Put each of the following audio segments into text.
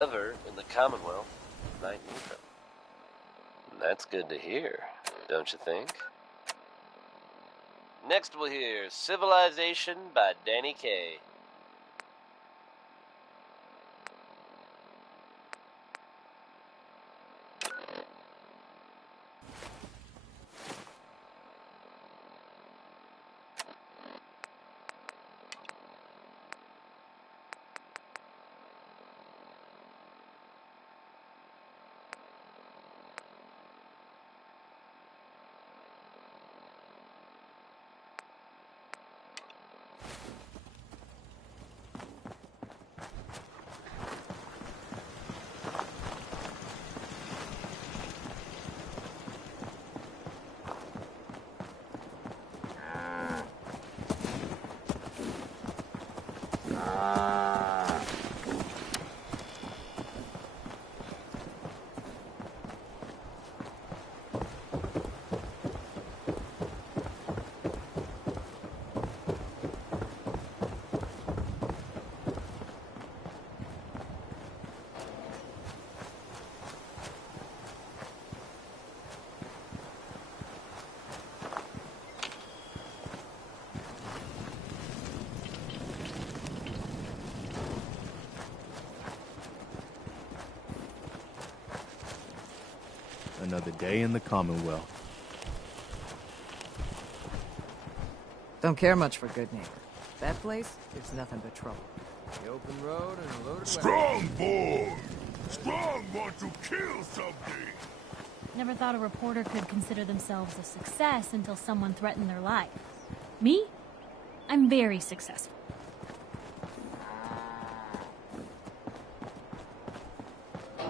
Ever in the Commonwealth might need them. And that's good to hear, don't you think? Next we'll hear Civilization by Danny Kaye. Another day in the Commonwealth. Don't care much for good neighbor. That place is nothing but trouble. The open road and a loaded Strong boy! Strong want to kill something! Never thought a reporter could consider themselves a success until someone threatened their life. Me? I'm very successful.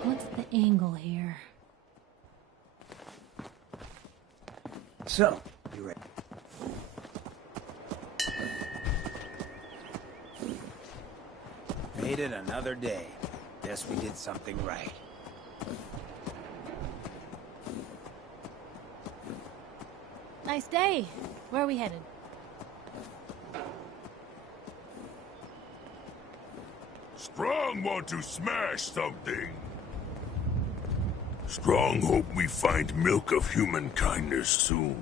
What's the angle here? So, you ready? Made it another day. Guess we did something right. Nice day. Where are we headed? Strong want to smash something! Strong hope we find milk of human kindness soon.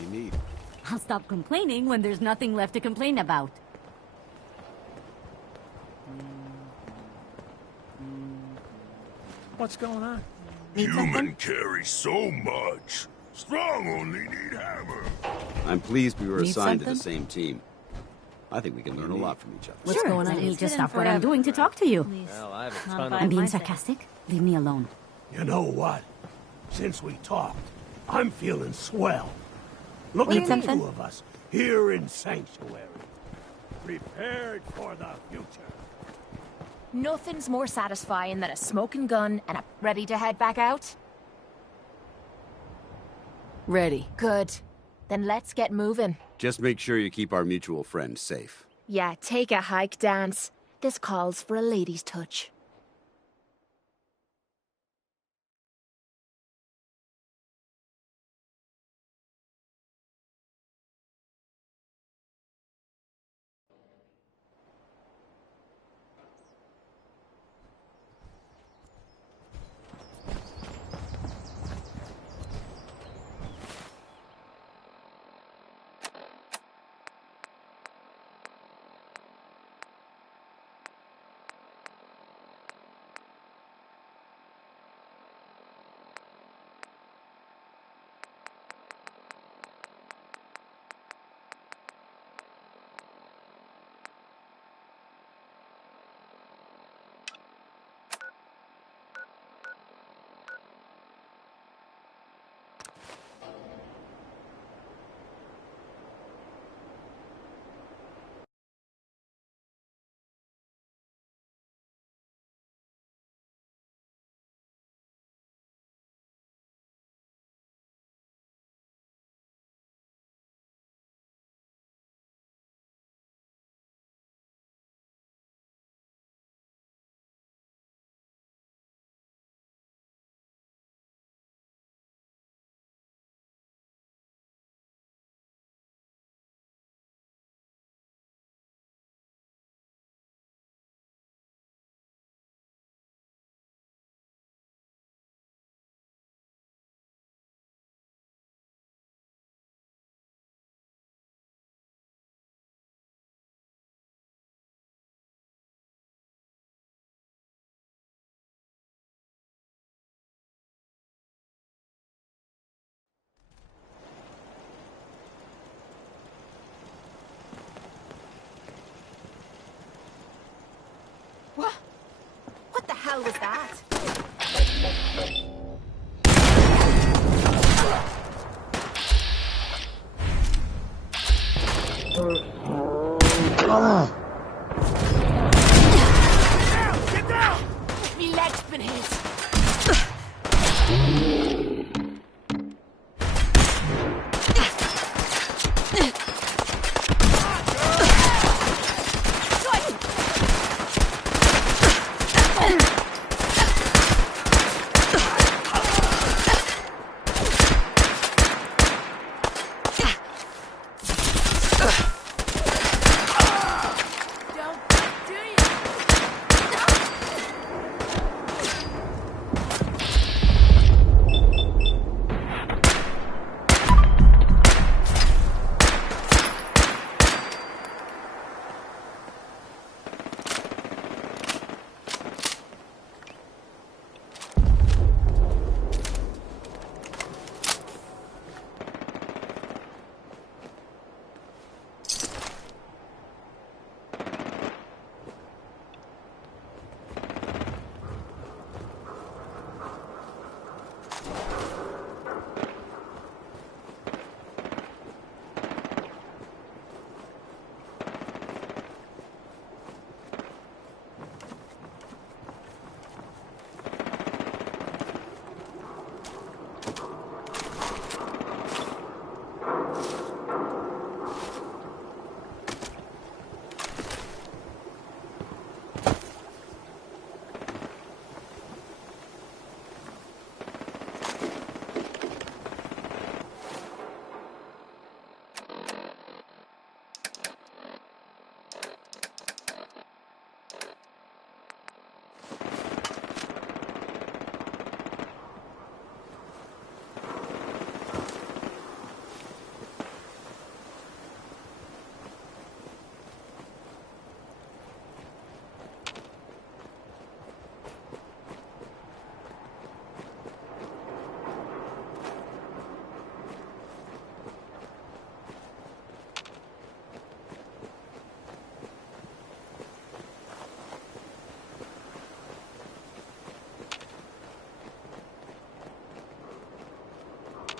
We need. I'll stop complaining when there's nothing left to complain about. What's going on? Human carry so much. Strong only need hammer. I'm pleased we were Need assigned to the something? same team. I think we can learn a lot from each other. What's Sure, going on? but I need it's to hidden stop what I'm forever. doing to talk to you. At least, Well, I have a not ton if of- I I'm being myself. sarcastic? Leave me alone. You know what? Since we talked, I'm feeling swell. Look Need at the something? two of us here in Sanctuary. Prepared for the future. Nothing's more satisfying than a smoking gun and a ready to head back out. Ready. Good. Then let's get moving. Just make sure you keep our mutual friend safe. Yeah, take a hike, Dance. This calls for a lady's touch. hell was that? Get down! Me leg's been hit.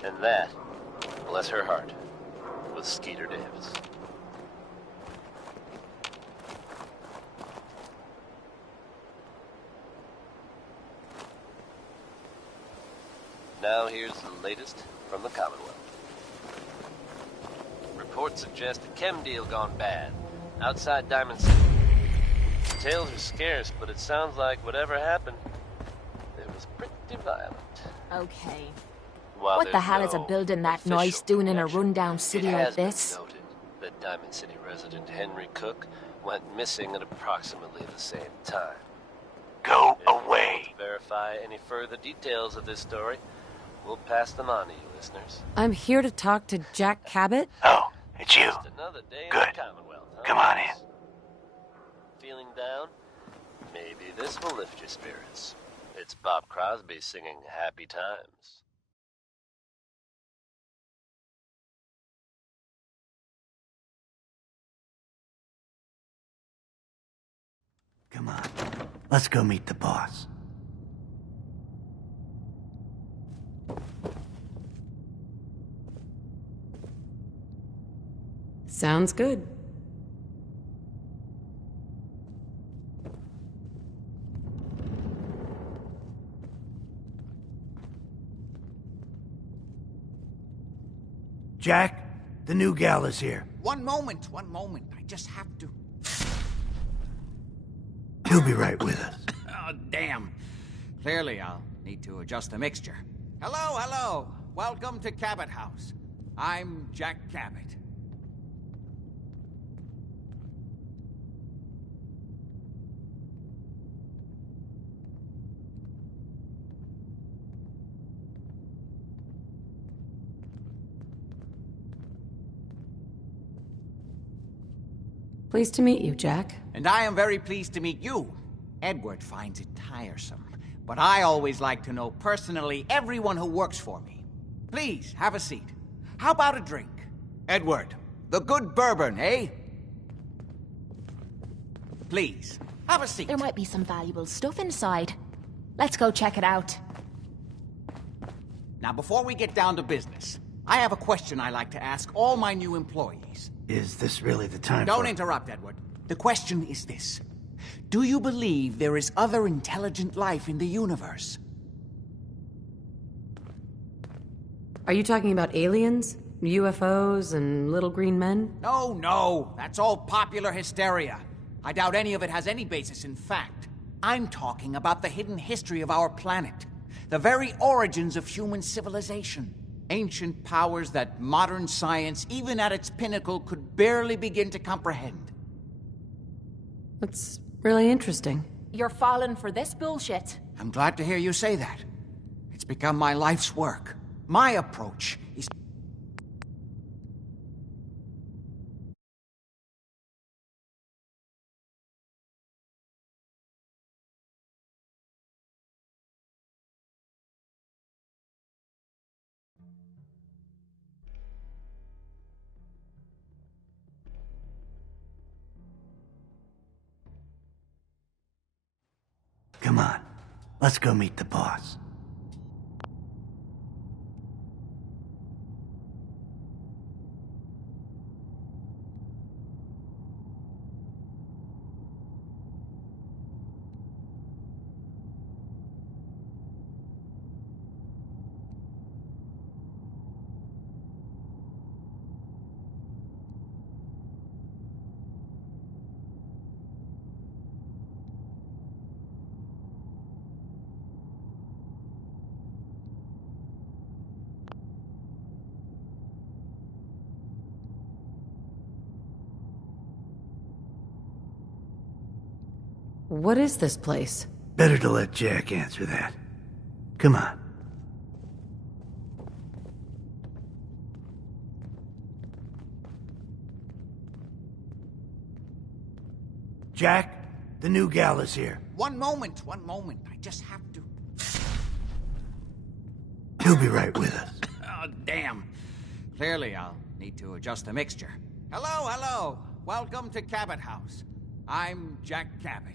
And that, bless her heart, was Skeeter Davis. Now here's the latest from the Commonwealth. Reports suggest a chem deal gone bad outside Diamond City. Details are scarce, but it sounds like whatever happened, it was pretty violent. Okay. While What the there's hell is a no building that official nice doing in a connection, rundown city it like has been this? noted that Diamond City resident Henry Cook went missing at approximately the same time. Go If you want away. to verify any further details of this story, we'll pass them on to you, listeners. I'm here to talk to Jack Cabot. Oh, it's you. Just another day in Good. the Commonwealth, huh? Come on in. Feeling down? Maybe this will lift your spirits. It's Bob Crosby singing Happy Times. Come on. Let's go meet the boss. Sounds good. Jack, the new gal is here. One moment. I just have to... He'll be right with us. Oh, damn. Clearly, I'll need to adjust the mixture. Hello. Welcome to Cabot House. I'm Jack Cabot. Pleased to meet you, Jack. And I am very pleased to meet you. Edward finds it tiresome, but I always like to know personally everyone who works for me. Please, have a seat. How about a drink? Edward, the good bourbon, eh? Please. Have a seat. There might be some valuable stuff inside. Let's go check it out. Now, before we get down to business, I have a question I like to ask all my new employees. Is this really the time Don't interrupt, Edward. The question is this. Do you believe there is other intelligent life in the universe? Are you talking about aliens? UFOs and little green men? No. That's all popular hysteria. I doubt any of it has any basis in fact. I'm talking about the hidden history of our planet. The very origins of human civilization. Ancient powers that modern science, even at its pinnacle, could barely begin to comprehend. That's really interesting. You're falling for this bullshit. I'm glad to hear you say that. It's become my life's work. My approach is... Come on. Let's go meet the boss. What is this place? Better to let Jack answer that. Come on. Jack, the new gal is here. One moment. I just have to... He'll be right with us. Oh, damn. Clearly, I'll need to adjust the mixture. Hello. Welcome to Cabot House. I'm Jack Cabot.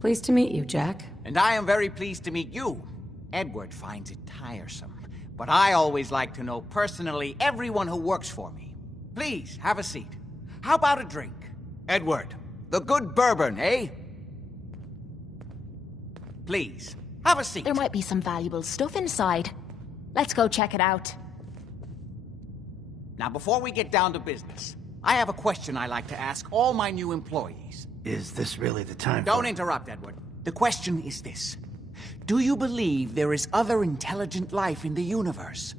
Pleased to meet you, Jack. And I am very pleased to meet you. Edward finds it tiresome, but I always like to know personally everyone who works for me. Please, have a seat. How about a drink? Edward, the good bourbon, eh? Please, have a seat. There might be some valuable stuff inside. Let's go check it out. Now, before we get down to business, I have a question I like to ask all my new employees. Is this really the time Don't interrupt, Edward. The question is this. Do you believe there is other intelligent life in the universe?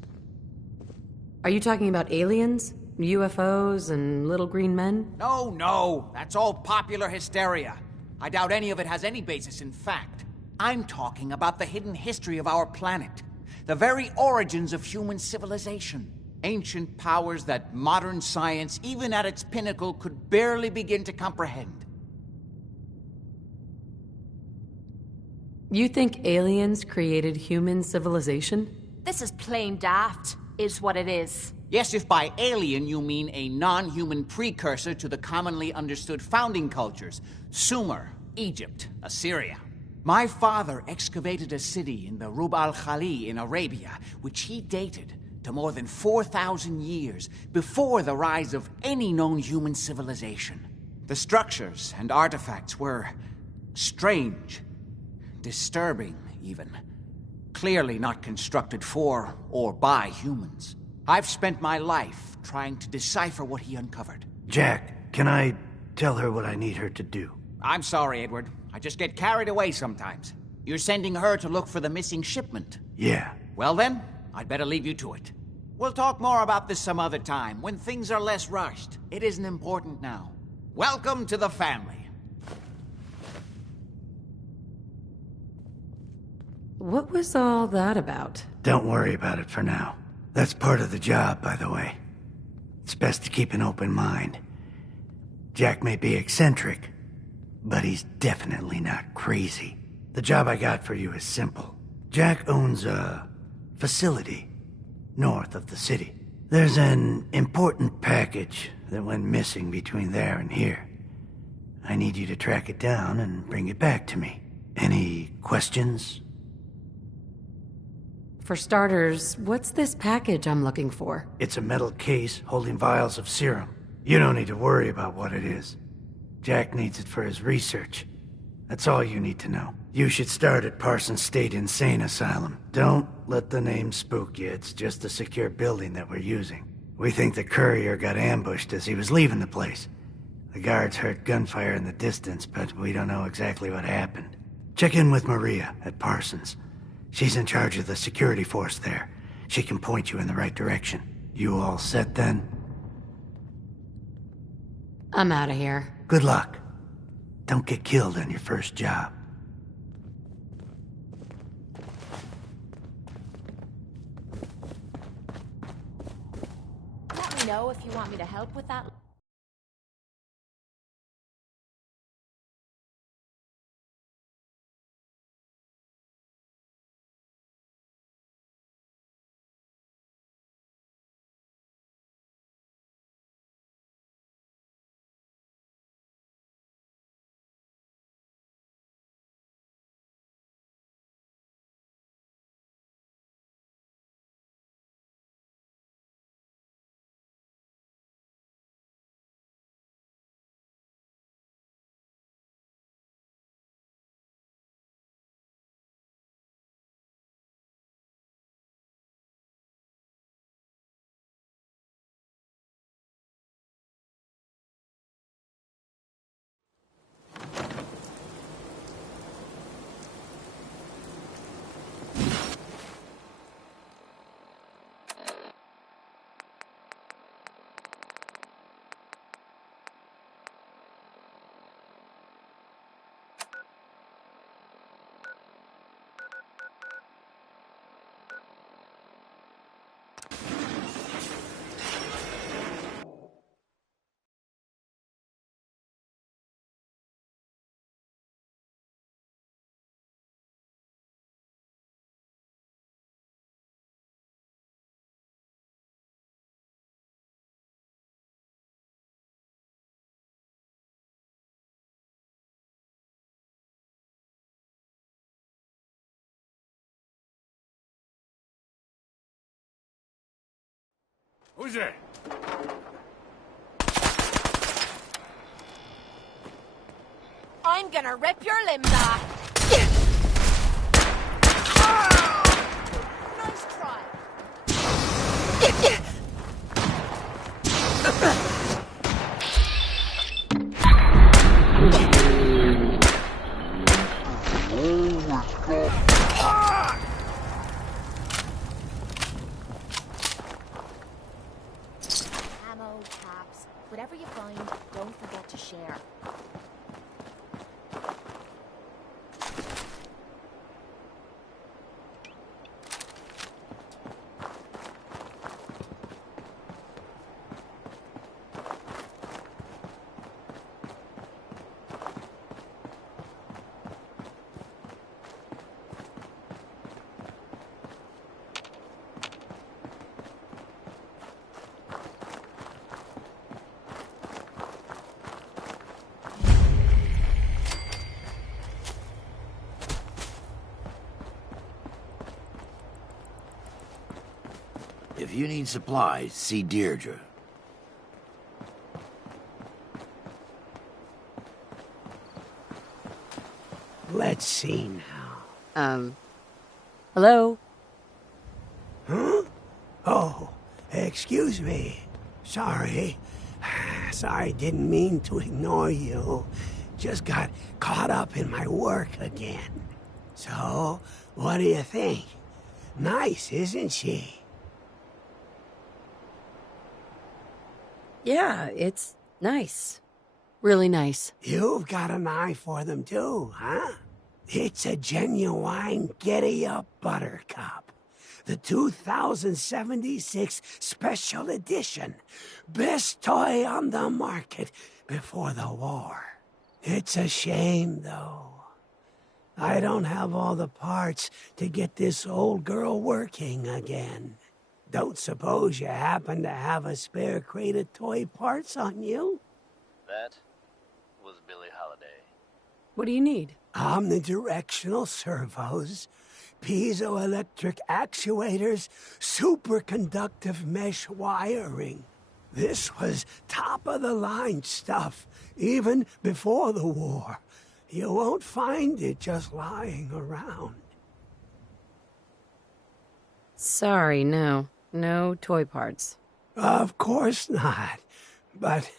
Are you talking about aliens? UFOs and little green men? No. That's all popular hysteria. I doubt any of it has any basis in fact. I'm talking about the hidden history of our planet. The very origins of human civilization. Ancient powers that modern science, even at its pinnacle, could barely begin to comprehend. You think aliens created human civilization? This is plain daft, is what it is. Yes, if by alien you mean a non-human precursor to the commonly understood founding cultures. Sumer, Egypt, Assyria. My father excavated a city in the Rub al-Khali in Arabia, which he dated to more than 4,000 years before the rise of any known human civilization. The structures and artifacts were strange, disturbing even, clearly not constructed for or by humans. I've spent my life trying to decipher what he uncovered. Jack, can I tell her what I need her to do? I'm sorry, Edward. I just get carried away sometimes. You're sending her to look for the missing shipment? Yeah. Well then, I'd better leave you to it. We'll talk more about this some other time, when things are less rushed. It isn't important now. Welcome to the family. What was all that about? Don't worry about it for now. That's part of the job, by the way. It's best to keep an open mind. Jack may be eccentric, but he's definitely not crazy. The job I got for you is simple. Jack owns a facility north of the city. There's an important package that went missing between there and here. I need you to track it down and bring it back to me. Any questions? For starters, what's this package I'm looking for? It's a metal case holding vials of serum. You don't need to worry about what it is. Jack needs it for his research. That's all you need to know. You should start at Parsons State Insane Asylum. Don't let the name spook you. It's just a secure building that we're using. We think the courier got ambushed as he was leaving the place. The guards heard gunfire in the distance, but we don't know exactly what happened. Check in with Maria at Parsons. She's in charge of the security force there. She can point you in the right direction. You all set then? I'm out of here. Good luck. Don't get killed on your first job. Let me know if you want me to help with that. Who's there? I'm gonna rip your limbs off. Nice try. Ammo, caps, whatever you find, don't forget to share. If you need supplies, see Deirdre. Let's see now. Hello? Huh? Oh, excuse me. Sorry. Sorry, didn't mean to ignore you. Just got caught up in my work again. So, what do you think? Nice, isn't she? Yeah, it's nice. Really nice. You've got an eye for them too, huh? It's a genuine giddy-up buttercup. The 2076 Special Edition. Best toy on the market before the war. It's a shame, though. I don't have all the parts to get this old girl working again. Don't suppose you happen to have a spare crate of toy parts on you? That was Billie Holiday. What do you need? Omnidirectional servos, piezoelectric actuators, superconductive mesh wiring. This was top-of-the-line stuff, even before the war. You won't find it just lying around. Sorry, no. No toy parts. Of course not. But...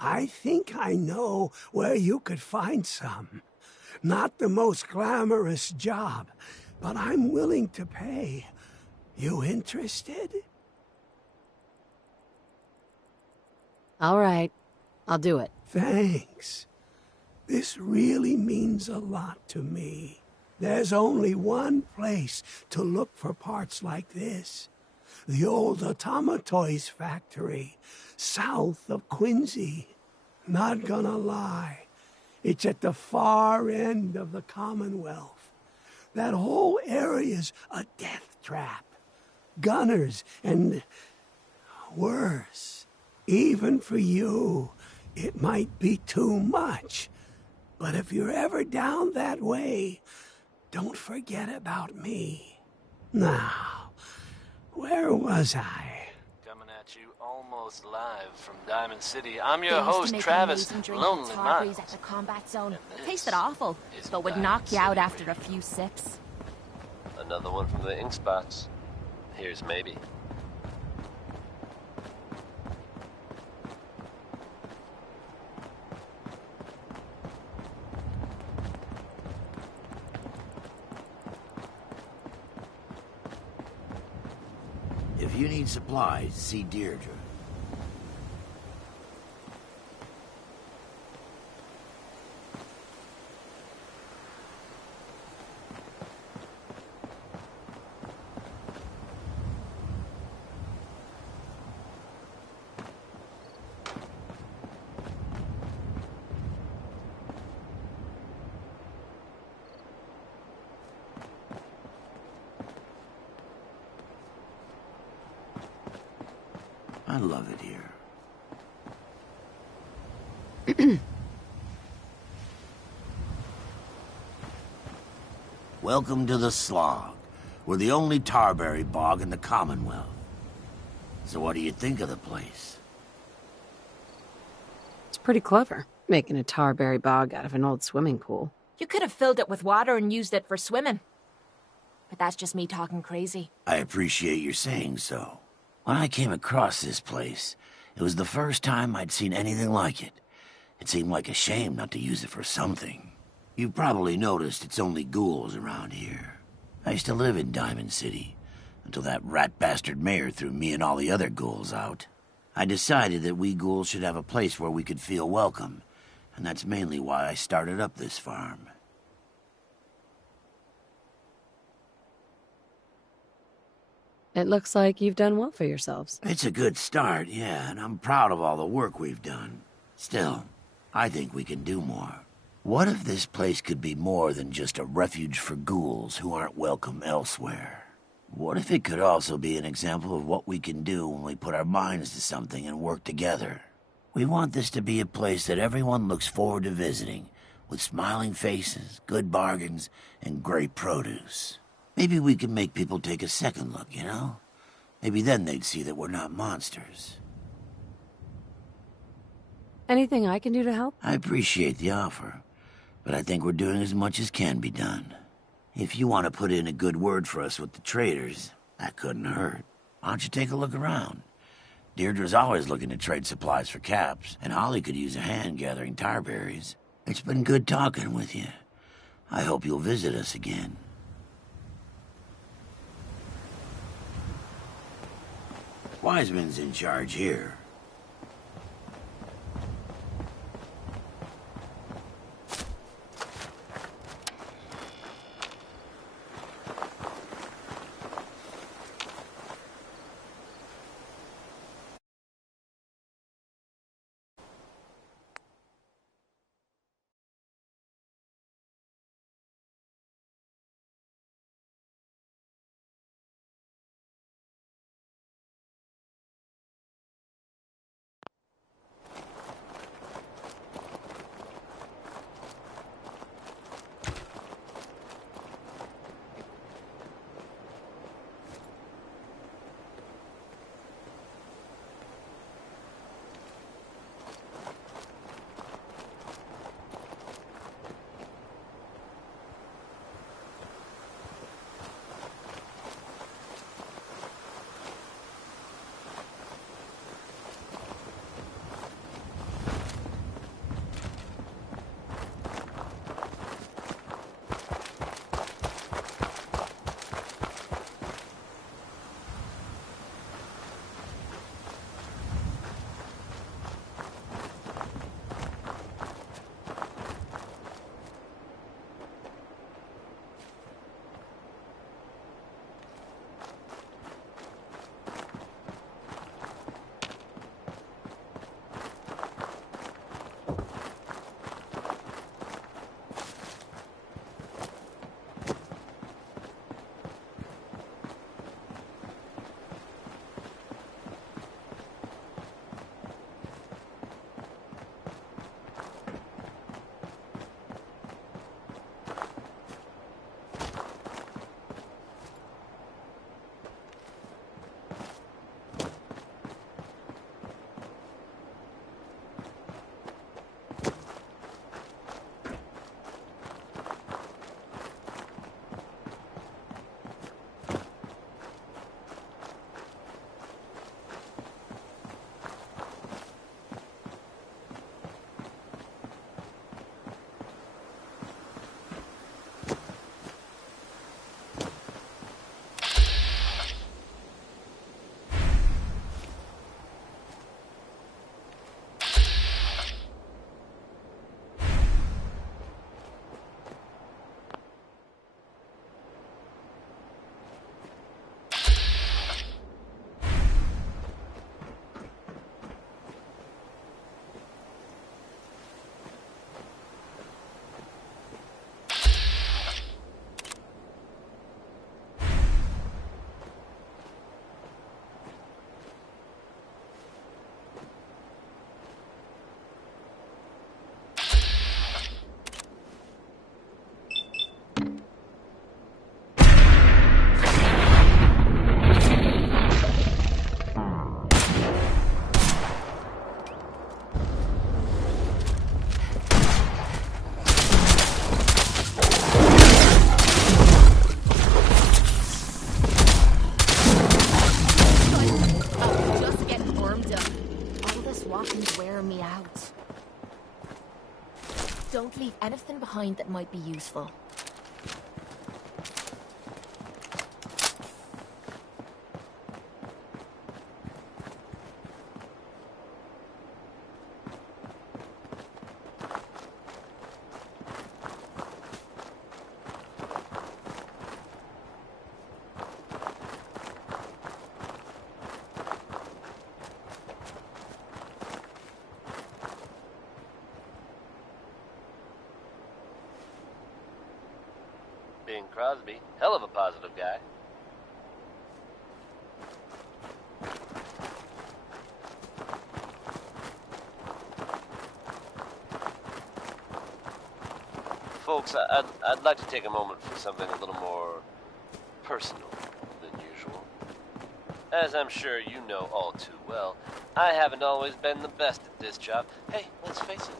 I think I know where you could find some. Not the most glamorous job, but I'm willing to pay. You interested? All right. I'll do it. Thanks. This really means a lot to me. There's only one place to look for parts like this. The old Automatoys factory, south of Quincy. Not gonna lie, it's at the far end of the Commonwealth. That whole area's a death trap. Gunners and... worse. Even for you, it might be too much. But if you're ever down that way, don't forget about me. Now, where was I? Coming at you almost live from Diamond City. I'm your They used to host, make Travis, amazing drink Lonely at Tarbury's Miles. at the combat zone. And Tasted awful, is but would Diamond knock you out City. after a few sips. Another one from the ink spots. Here's maybe. If you need supplies, see Deirdre. I love it here. Welcome to the Slog. We're the only Tarberry bog in the Commonwealth. So what do you think of the place? It's pretty clever, making a tarberry bog out of an old swimming pool. You could have filled it with water and used it for swimming. But that's just me talking crazy. I appreciate your saying so. When I came across this place, it was the first time I'd seen anything like it. It seemed like a shame not to use it for something. You've probably noticed it's only ghouls around here. I used to live in Diamond City, until that rat bastard mayor threw me and all the other ghouls out. I decided that we ghouls should have a place where we could feel welcome, and that's mainly why I started up this farm. It looks like you've done well for yourselves. It's a good start, yeah, and I'm proud of all the work we've done. Still, I think we can do more. What if this place could be more than just a refuge for ghouls who aren't welcome elsewhere? What if it could also be an example of what we can do when we put our minds to something and work together? We want this to be a place that everyone looks forward to visiting, with smiling faces, good bargains, and great produce. Maybe we can make people take a second look, you know? Maybe then they'd see that we're not monsters. Anything I can do to help? I appreciate the offer, but I think we're doing as much as can be done. If you want to put in a good word for us with the traders, that couldn't hurt. Why don't you take a look around? Deirdre's always looking to trade supplies for caps, and Holly could use a hand gathering tarberries. It's been good talking with you. I hope you'll visit us again. Wiseman's in charge here. time's wearing me out. Don't leave anything behind that might be useful. Being Crosby, hell of a positive guy. Folks, I'd like to take a moment for something a little more personal than usual. As I'm sure you know all too well, I haven't always been the best at this job. Hey, let's face it,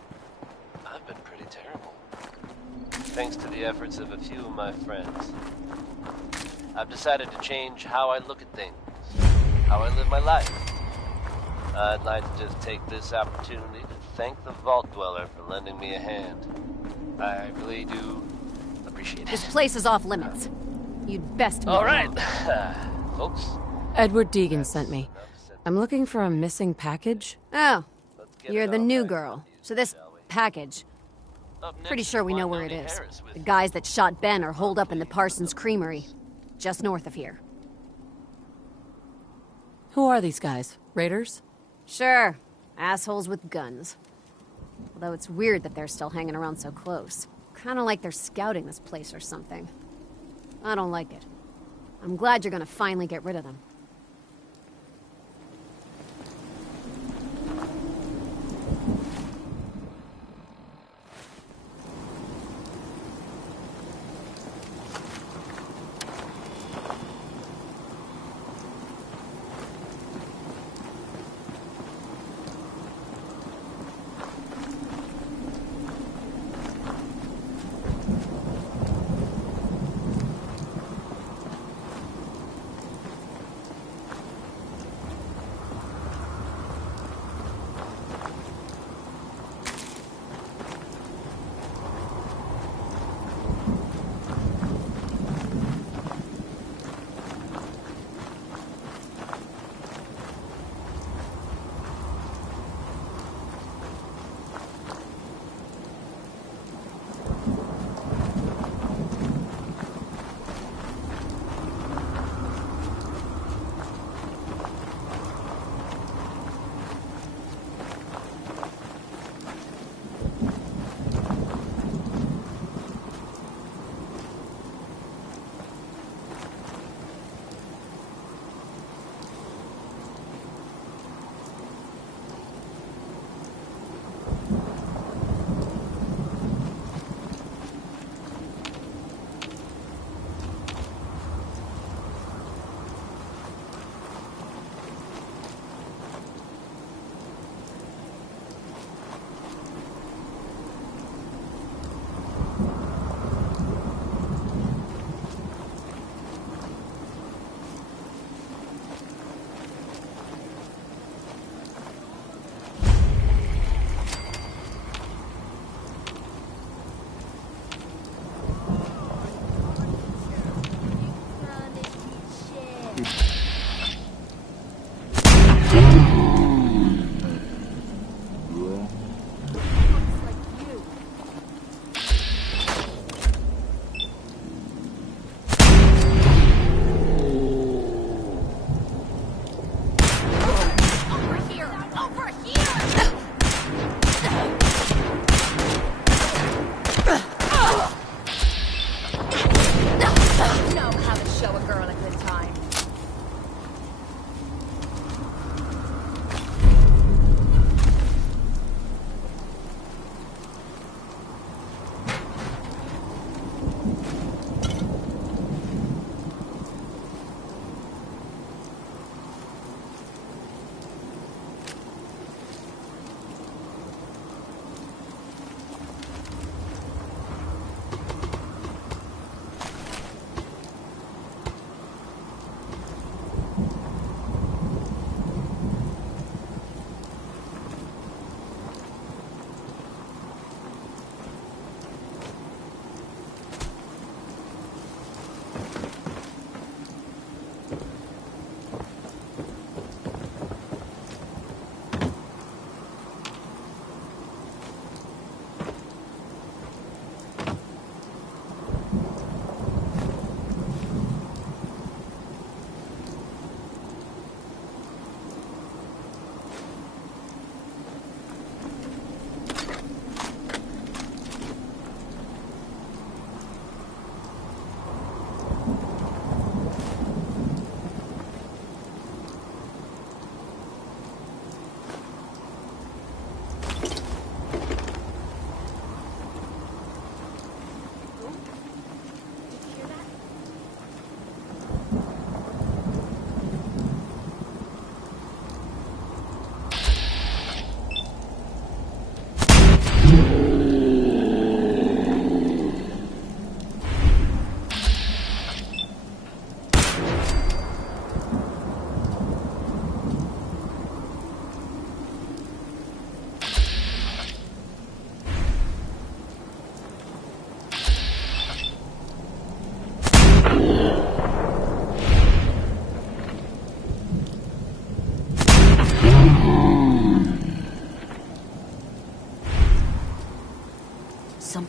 I've been pretty terrible. Thanks to the efforts of a few of my friends, I've decided to change how I look at things, how I live my life. I'd like to just take this opportunity to thank the Vault Dweller for lending me a hand. I really do appreciate it. This place is off limits. You'd best move All right, along. folks. Edward Deegan sent me. I'm looking for a missing package. Oh, you're the new girl. So this package... Pretty sure we know where it is. The guys that shot Ben are holed up in the Parsons Creamery, just north of here. Who are these guys? Raiders? Sure. Assholes with guns. Although it's weird that they're still hanging around so close. Kinda like they're scouting this place or something. I don't like it. I'm glad you're gonna finally get rid of them.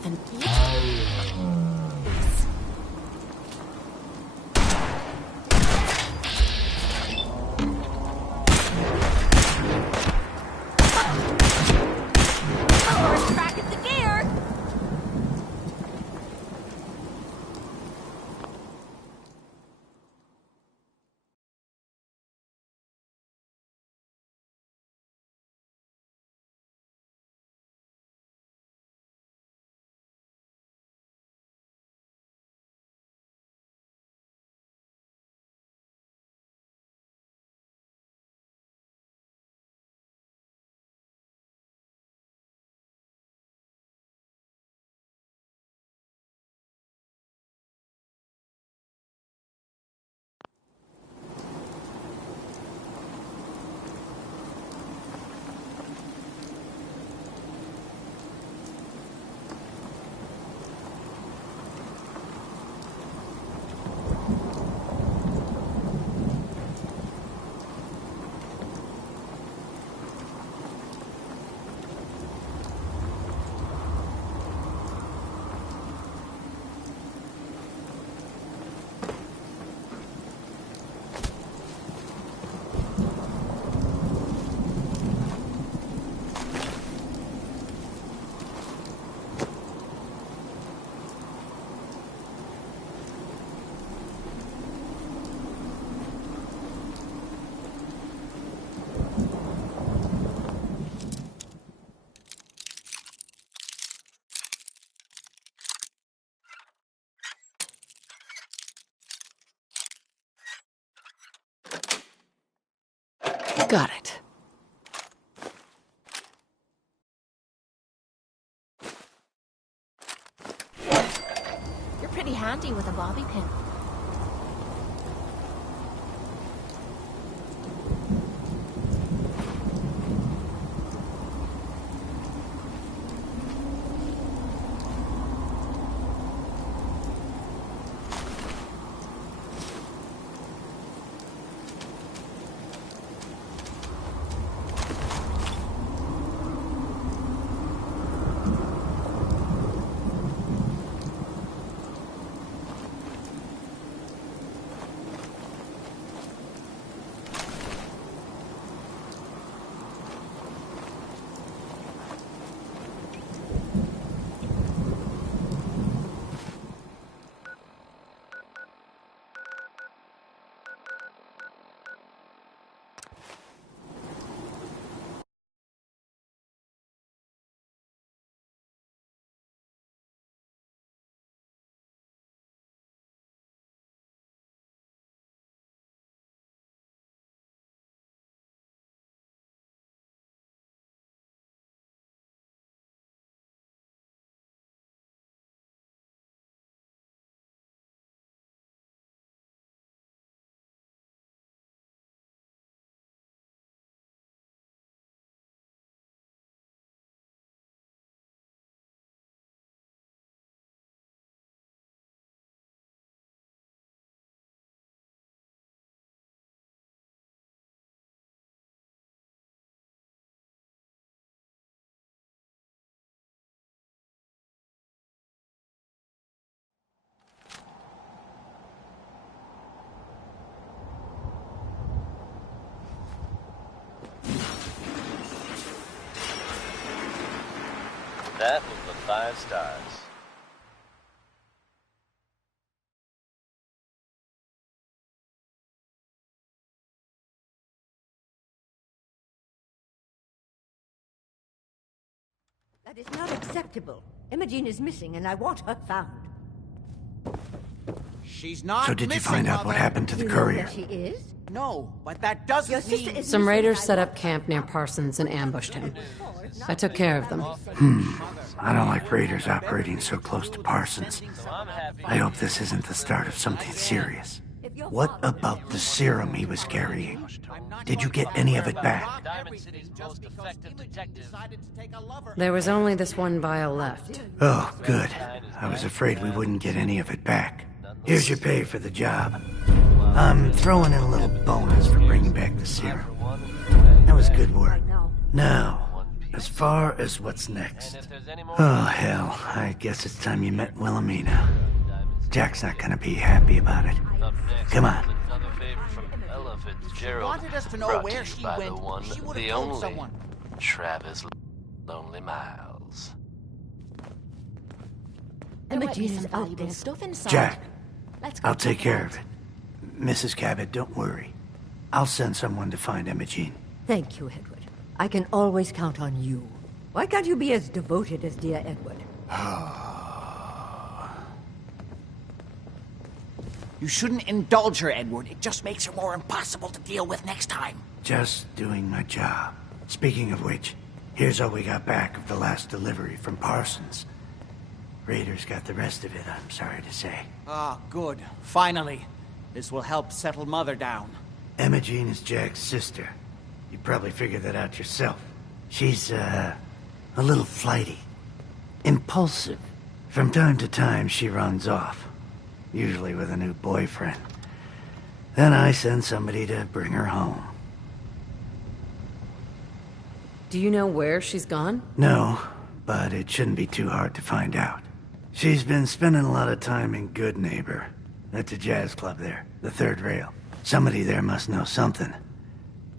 something. Back at the gear! Got it. You're pretty handy with a bobby pin. That was the 5 stars. That is not acceptable. Imogene is missing, and I want her found. She's not So did you missing, find out Mother. what happened to the You know courier? where she is? No, but that doesn't mean... Some raiders set up camp near Parsons and ambushed him. I took care of them. I don't like raiders operating so close to Parsons. I hope this isn't the start of something serious. What about the serum he was carrying? Did you get any of it back? Diamond City's most effective detective. There was only this one vial left. Oh, good. I was afraid we wouldn't get any of it back. Here's your pay for the job. I'm throwing in a little bonus for bringing back the serum. That was good work. Now, As far as what's next. And if there's any more... Oh, hell. I guess it's time you met Wilhelmina. Jack's not gonna be happy about it. Up next, Come on. another favor from Ella Fitzgerald. Wanted us to know Brought where to you she by went. the one, She would've the told only, someone. Travis Lonely Miles. Imogene's out valuable there. stuff inside. Jack, Let's go I'll take check it care out. of it. Mrs. Cabot, don't worry. I'll send someone to find Imogene. Thank you, Edward. I can always count on you. Why can't you be as devoted as dear Edward? You shouldn't indulge her, Edward. It just makes her more impossible to deal with next time. Just doing my job. Speaking of which, here's all we got back of the last delivery from Parsons. Raiders got the rest of it, I'm sorry to say. Ah, good. Finally. This will help settle Mother down. Imogene is Jack's sister. You probably figured that out yourself. She's, a little flighty. Impulsive. From time to time, she runs off. Usually with a new boyfriend. Then I send somebody to bring her home. Do you know where she's gone? No, but it shouldn't be too hard to find out. She's been spending a lot of time in Good Neighbor. That's a jazz club there, the third rail. Somebody there must know something.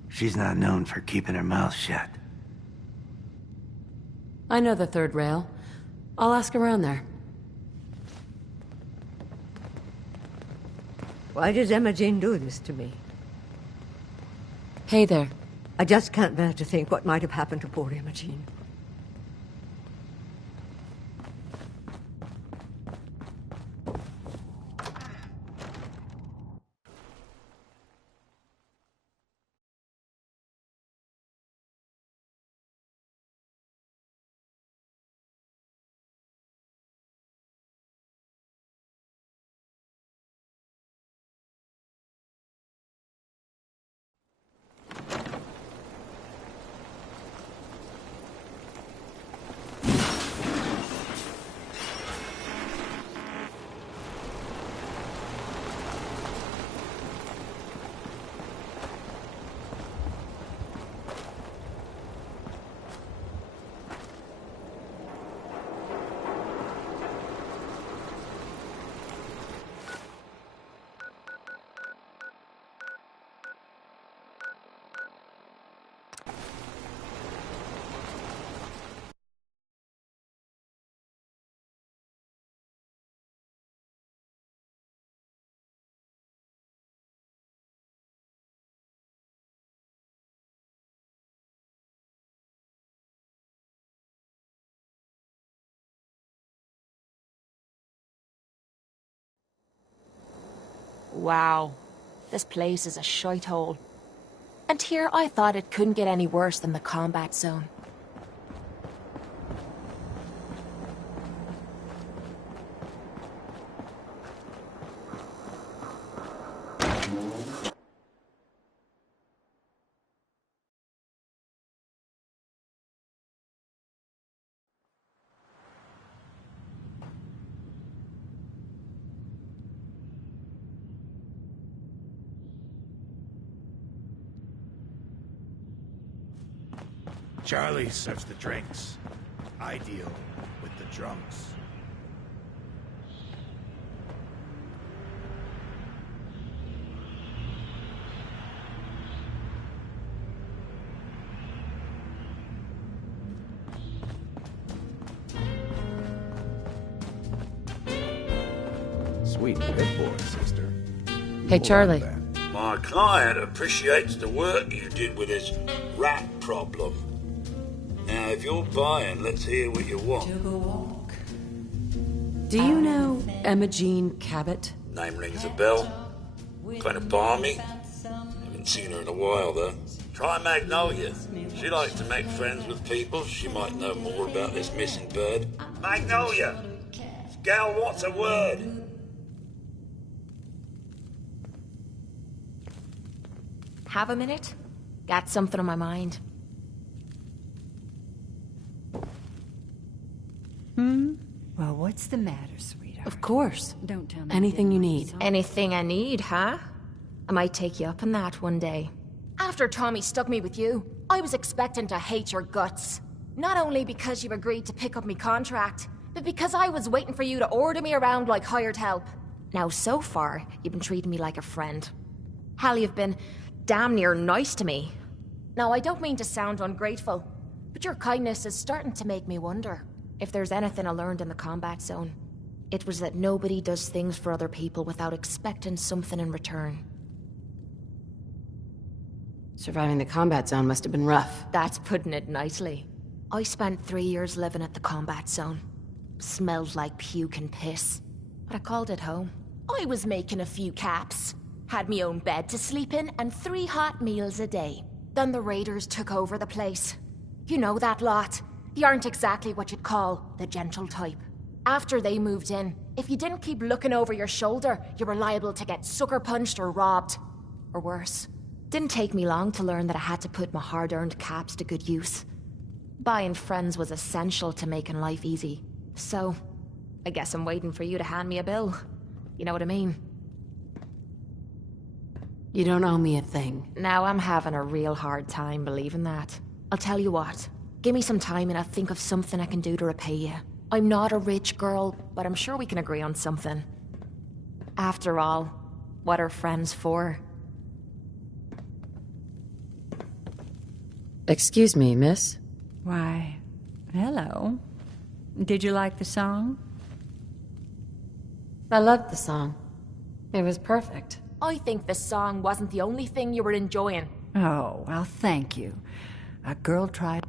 She's not known for keeping her mouth shut. I know the third rail. I'll ask around there. Why does Imogen do this to me? Hey there. I just can't bear to think what might have happened to poor Imogen. Wow. This place is a shithole. And here I thought it couldn't get any worse than the combat zone. Charlie serves the drinks. I deal with the drunks. Sweet red boy, sister. Hey, Charlie. My client appreciates the work you did with his rat problem. Now, if you're buying, let's hear what you want. Do you know Imogen Cabot? Name rings a bell. Kind of balmy. Haven't seen her in a while, though. Try Magnolia. She likes to make friends with people. She might know more about this missing bird. Magnolia! Gal wants a word. Have a minute? Got something on my mind. Well, what's the matter, sweetheart? Of course. Don't tell me. Anything you need. Anything I need, huh? I might take you up on that one day. After Tommy stuck me with you, I was expecting to hate your guts. Not only because you agreed to pick up me contract, but because I was waiting for you to order me around like hired help. Now, so far, you've been treating me like a friend. Hell, you've been damn near nice to me. Now, I don't mean to sound ungrateful, but your kindness is starting to make me wonder if there's anything I learned in the combat zone. It was that nobody does things for other people without expecting something in return. Surviving the combat zone must have been rough. That's putting it nicely. I spent 3 years living at the combat zone. Smelled like puke and piss. But I called it home. I was making a few caps. Had me own bed to sleep in and 3 hot meals a day. Then the raiders took over the place. You know that lot. They aren't exactly what you'd call the gentle type. After they moved in, if you didn't keep looking over your shoulder, you were liable to get sucker punched or robbed. Or worse. Didn't take me long to learn that I had to put my hard-earned caps to good use. Buying friends was essential to making life easy. So, I guess I'm waiting for you to hand me a bill. You know what I mean? You don't owe me a thing. Now I'm having a real hard time believing that. I'll tell you what. Give me some time and I'll think of something I can do to repay you. I'm not a rich girl, but I'm sure we can agree on something. After all, what are friends for? Excuse me, miss? Why, hello. Did you like the song? I loved the song. It was perfect. I think the song wasn't the only thing you were enjoying. Oh, well, thank you. A girl tried...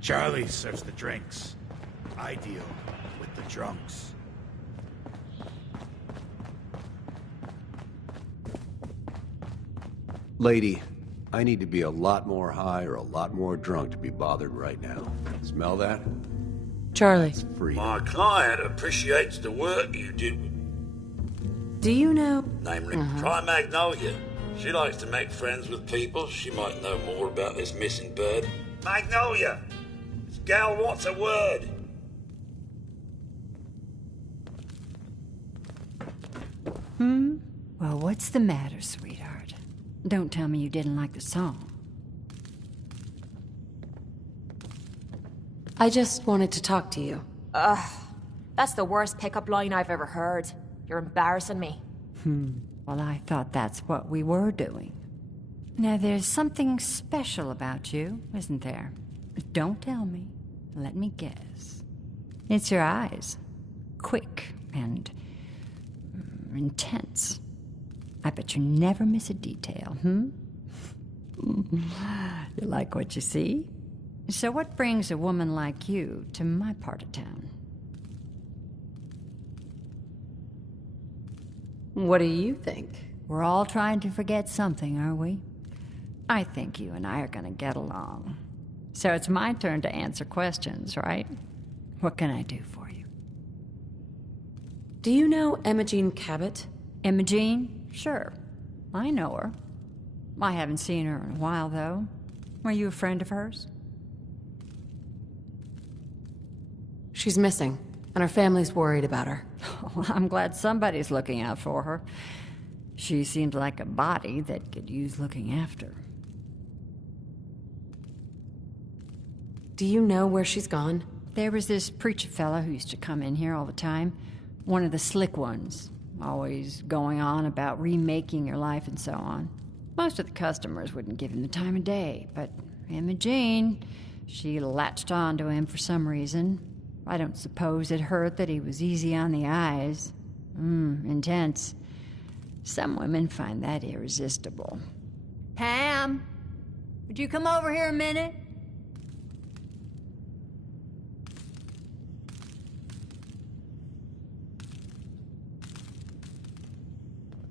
Charlie serves the drinks. I deal with the drunks. Lady, I need to be a lot more high or a lot more drunk to be bothered right now. Smell that? Charlie. It's free. My client appreciates the work you did. Do you know... Namely, try Magnolia. She likes to make friends with people. She might know more about this missing bird. Magnolia! This gal wants a word. Well, what's the matter, sweetheart? Don't tell me you didn't like the song. I just wanted to talk to you. Ugh. That's the worst pickup line I've ever heard. You're embarrassing me. Well, I thought that's what we were doing. Now, there's something special about you, isn't there? Don't tell me. Let me guess. It's your eyes. Quick and intense. I bet you never miss a detail, You like what you see? So what brings a woman like you to my part of town? What do you think? We're all trying to forget something, are we? I think you and I are gonna get along. So it's my turn to answer questions, right? What can I do for you? Do you know Imogene Cabot? Imogene? Sure. I know her. I haven't seen her in a while, though. Are you a friend of hers? She's missing, and her family's worried about her. Well, I'm glad somebody's looking out for her. She seemed like a body that could use looking after. Do you know where she's gone? There was this preacher fella who used to come in here all the time. One of the slick ones. Always going on about remaking your life and so on. Most of the customers wouldn't give him the time of day, but Imogene, she latched on to him for some reason. I don't suppose it hurt that he was easy on the eyes. Intense. Some women find that irresistible. Pam, would you come over here a minute?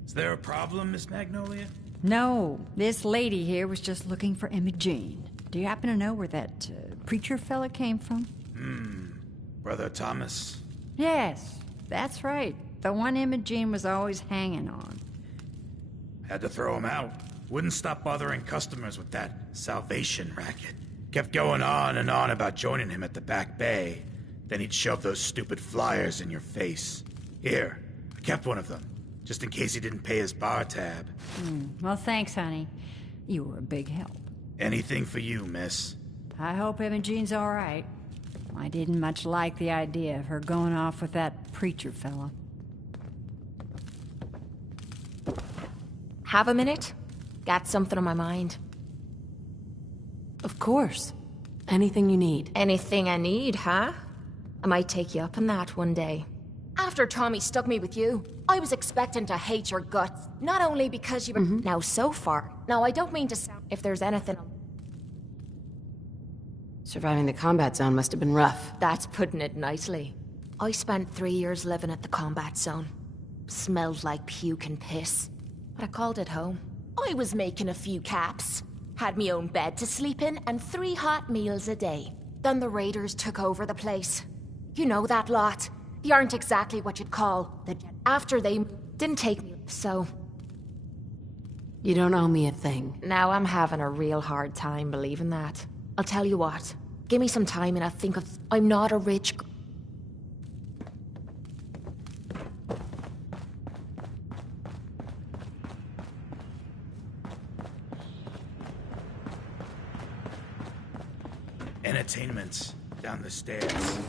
Is there a problem, Miss Magnolia? No, this lady here was just looking for Imogene. Do you happen to know where that preacher fella came from? Brother Thomas. Yes, that's right. The one Imogene was always hanging on. Had to throw him out. Wouldn't stop bothering customers with that salvation racket. Kept going on and on about joining him at the back bay. Then he'd shove those stupid flyers in your face. Here, I kept one of them, just in case he didn't pay his bar tab. Well, thanks, honey. You were a big help. Anything for you, miss. I hope Imogene's all right. I didn't much like the idea of her going off with that preacher fella. Have a minute? Got something on my mind. Of course. Anything you need. Anything I need, huh? I might take you up on that one day. After Tommy stuck me with you, I was expecting to hate your guts. Not only because you were... Now, so far. Now, I don't mean to sound... If there's anything... Surviving the combat zone must have been rough. That's putting it nicely. I spent 3 years living at the combat zone. Smelled like puke and piss. But I called it home. I was making a few caps. Had me own bed to sleep in and 3 hot meals a day. Then the raiders took over the place. You know that lot. They aren't exactly what you'd call the... After they didn't take me, so... You don't owe me a thing. Now I'm having a real hard time believing that. I'll tell you what. Give me some time and I'll think of... I'm not a rich... Entertainment's down the stairs.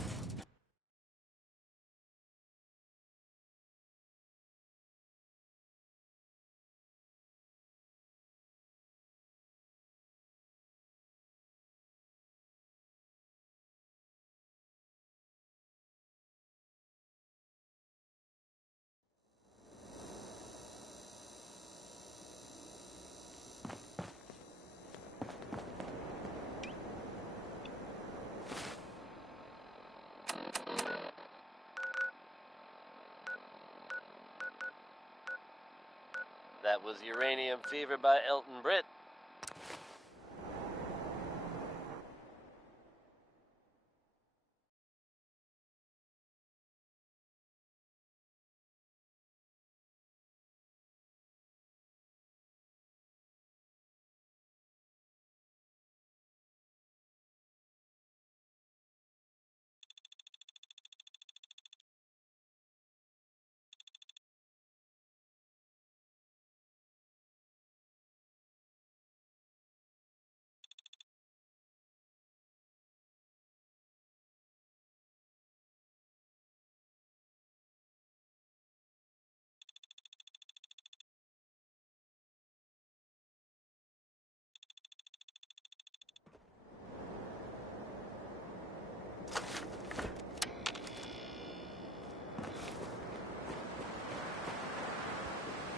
That was Uranium Fever by Elton Britt.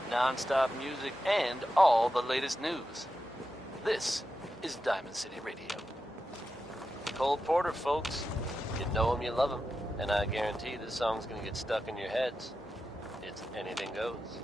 Non-stop music and all the latest news. This is Diamond City Radio. Cole Porter, folks. You know him, you love him. And I guarantee this song's gonna get stuck in your heads. It's Anything Goes.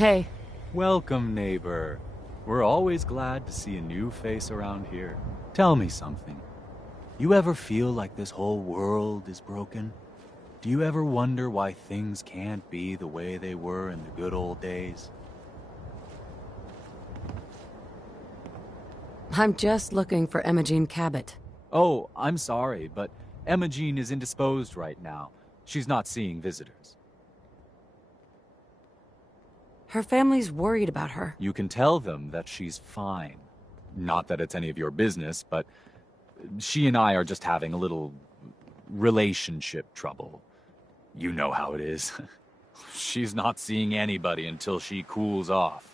Hey. Welcome, neighbor. We're always glad to see a new face around here. Tell me something. You ever feel like this whole world is broken? Do you ever wonder why things can't be the way they were in the good old days? I'm just looking for Emma Jean Cabot. Oh, I'm sorry, but Emma Jean is indisposed right now. She's not seeing visitors. Her family's worried about her. You can tell them that she's fine. Not that it's any of your business, but she and I are just having a little relationship trouble. You know how it is. She's not seeing anybody until she cools off.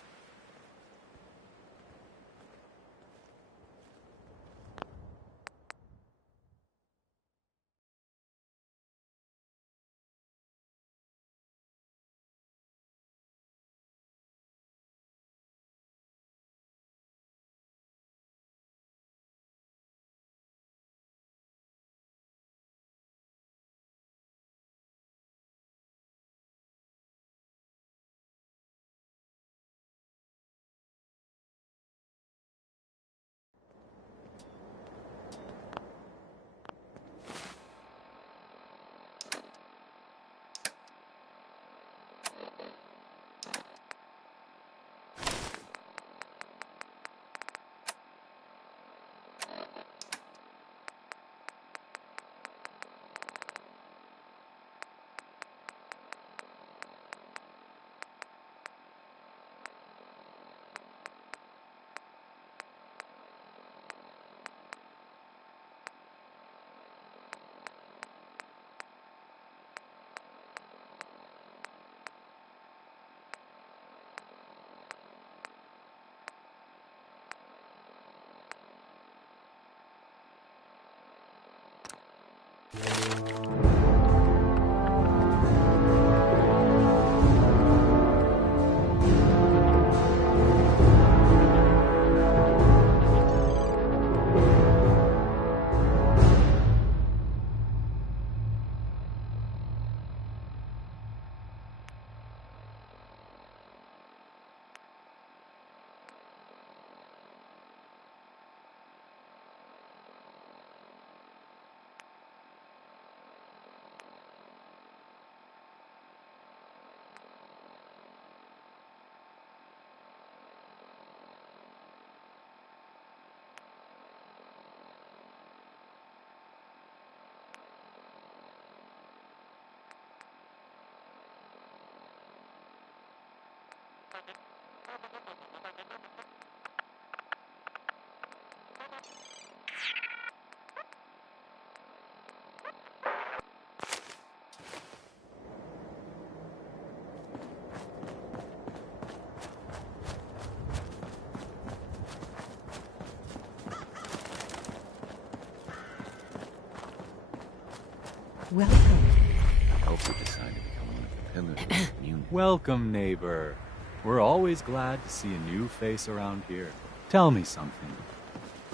Welcome. I hope you decide to become one of the pillars of the community. Welcome, neighbor. We're always glad to see a new face around here. Tell me something.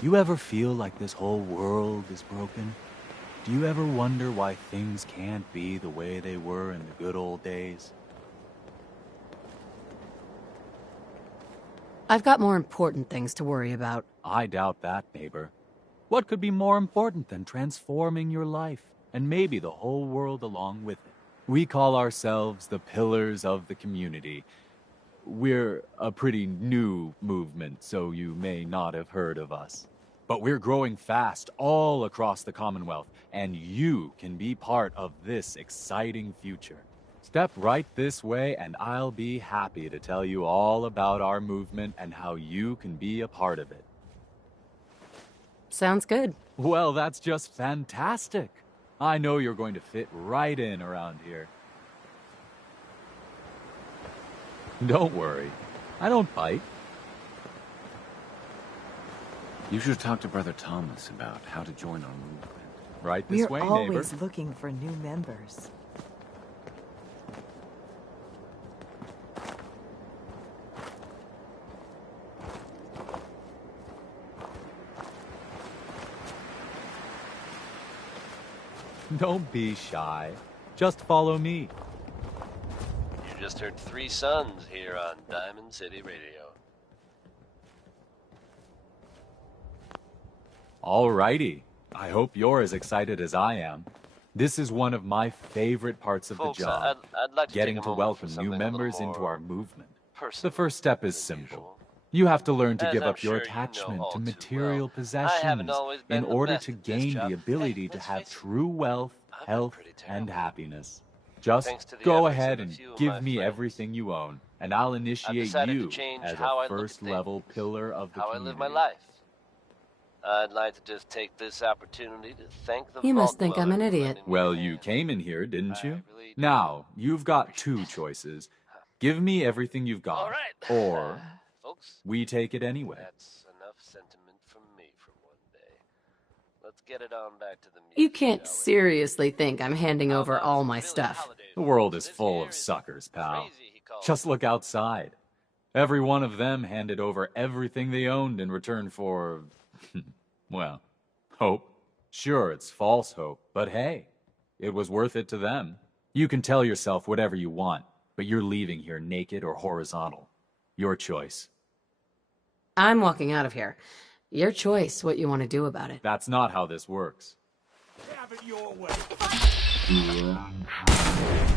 You ever feel like this whole world is broken? Do you ever wonder why things can't be the way they were in the good old days? I've got more important things to worry about. I doubt that, neighbor. What could be more important than transforming your life, and maybe the whole world along with it? We call ourselves the Pillars of the Community. We're a pretty new movement, so you may not have heard of us. But we're growing fast all across the Commonwealth, and you can be part of this exciting future. Step right this way, and I'll be happy to tell you all about our movement and how you can be a part of it. Sounds good. Well, that's just fantastic. I know you're going to fit right in around here. Don't worry. I don't bite. You should talk to Brother Thomas about how to join our movement. Right this way, We're neighbor. always looking for new members. Don't be shy. Just follow me. You just heard 3 Sons here on Diamond City Radio. Alrighty. I hope you're as excited as I am. This is one of my favorite parts of Folks, the job. I'd like to getting take a to moment welcome for new something a little members into more our movement. personal The first step is than simple. usual. You have to learn to As give I'm up your sure you know attachment all to too material well, I possessions haven't always been in the order best to at this gain job. the ability to have true wealth, health, and happiness. Just Thanks to the go efforts ahead of a and few of give my me friends, everything you own, and I'll initiate decided to you change as how I a look at first-level pillar of the how I community. live my life. I'd like to just take this opportunity to thank the You vault must think I'm an dweller for idiot. lending me a Well, hand. you came in here, didn't you? Now, you've got 2 choices. Give me everything you've got, or Folks, we take it anyway. that's enough sentiment from me for one day. Let's get it on back to the music. You can't seriously think I'm handing over all my stuff. The world is full of suckers, pal. Just look outside. Every one of them handed over everything they owned in return for, well, hope. Sure, it's false hope, but hey, it was worth it to them. You can tell yourself whatever you want, but you're leaving here naked or horizontal. Your choice. I'm walking out of here. Your choice what you want to do about it. That's not how this works. Have it your way.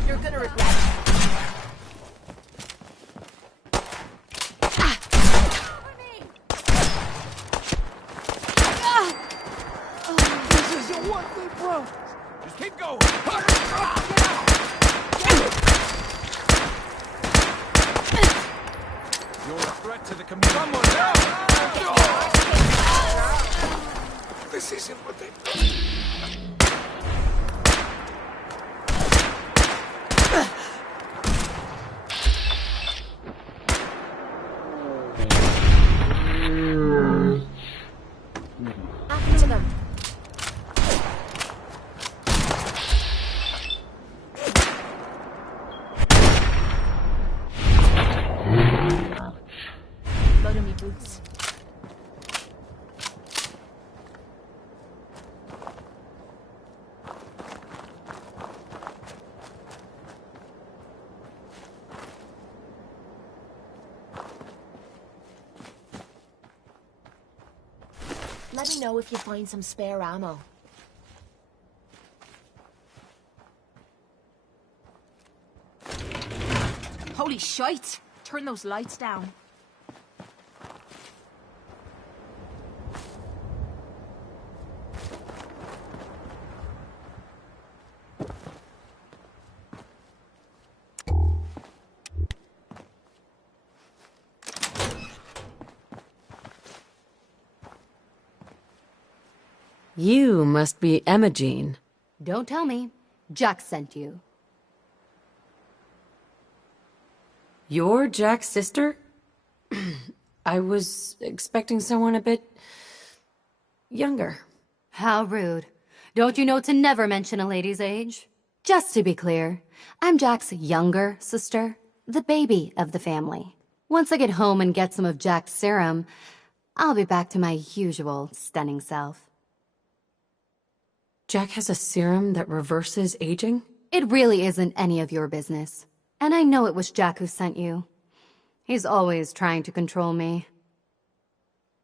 You're gonna regret it. This isn't what they promised. Just keep going. You're a threat to the community. Someone help! This isn't what they After them. Go to me, Boots. Let me know if you find some spare ammo. Holy shite! Turn those lights down. You must be Emma Jean. Don't tell me. Jack sent you. You're Jack's sister? I was expecting someone a bit younger. How rude. Don't you know to never mention a lady's age? Just to be clear, I'm Jack's younger sister, the baby of the family. Once I get home and get some of Jack's serum, I'll be back to my usual stunning self. Jack has a serum that reverses aging? It really isn't any of your business. And I know it was Jack who sent you. He's always trying to control me.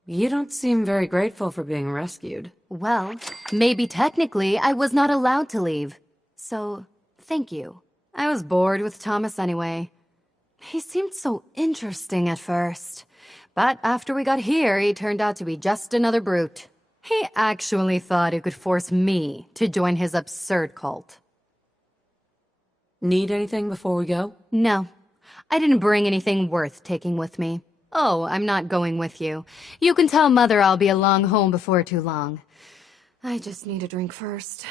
You don't seem very grateful for being rescued. Well, maybe technically I was not allowed to leave. So, thank you. I was bored with Thomas anyway. He seemed so interesting at first. But after we got here, he turned out to be just another brute. He actually thought he could force me to join his absurd cult. Need anything before we go? No. I didn't bring anything worth taking with me. Oh, I'm not going with you. You can tell Mother I'll be along home before too long. I just need a drink first.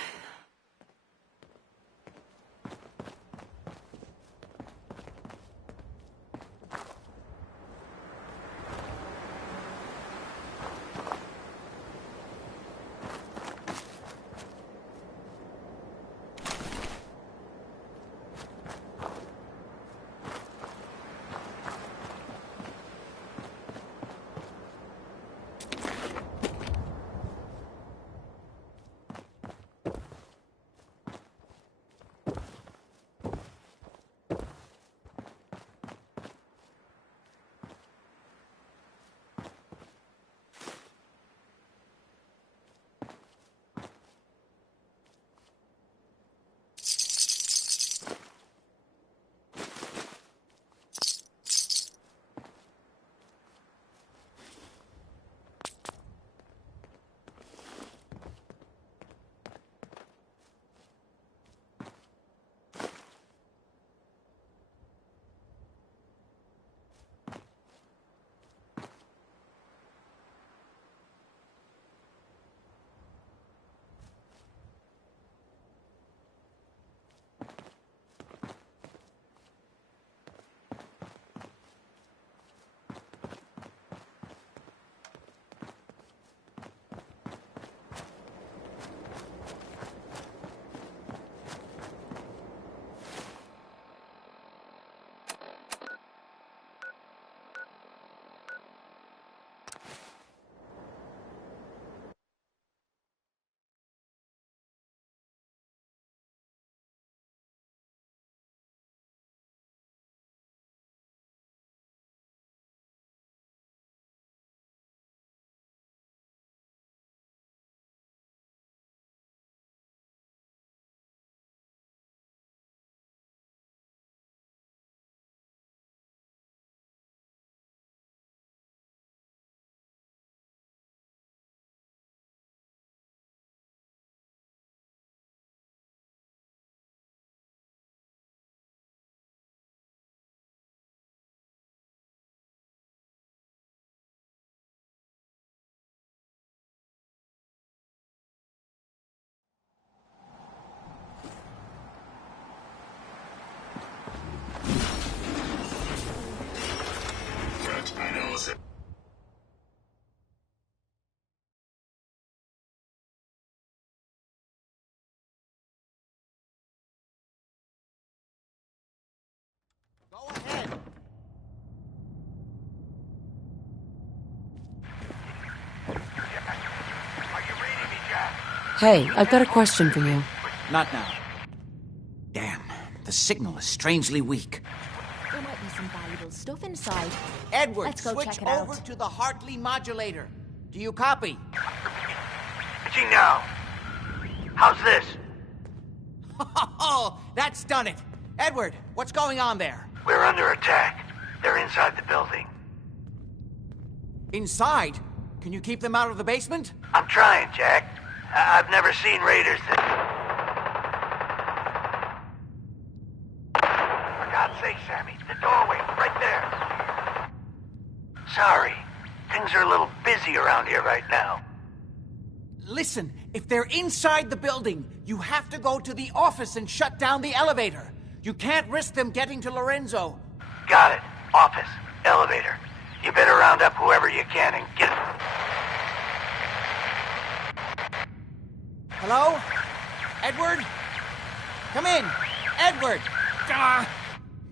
Hey, I've got a question for you. Not now. Damn, the signal is strangely weak. There might be some valuable stuff inside. Edward, Let's go switch check it over out. to the Hartley modulator. Do you copy? Switching now. How's this? Oh, that's done it. Edward, what's going on there? We're under attack. They're inside the building. Inside? Can you keep them out of the basement? I'm trying, Jack. I've never seen raiders that... For God's sake, Sammy, the doorway, right there. Sorry. Things are a little busy around here right now. Listen, if they're inside the building, you have to go to the office and shut down the elevator. You can't risk them getting to Lorenzo. Got it. Office. Elevator. You better round up whoever you can and get... Hello? Edward? Come in. Edward! Ah!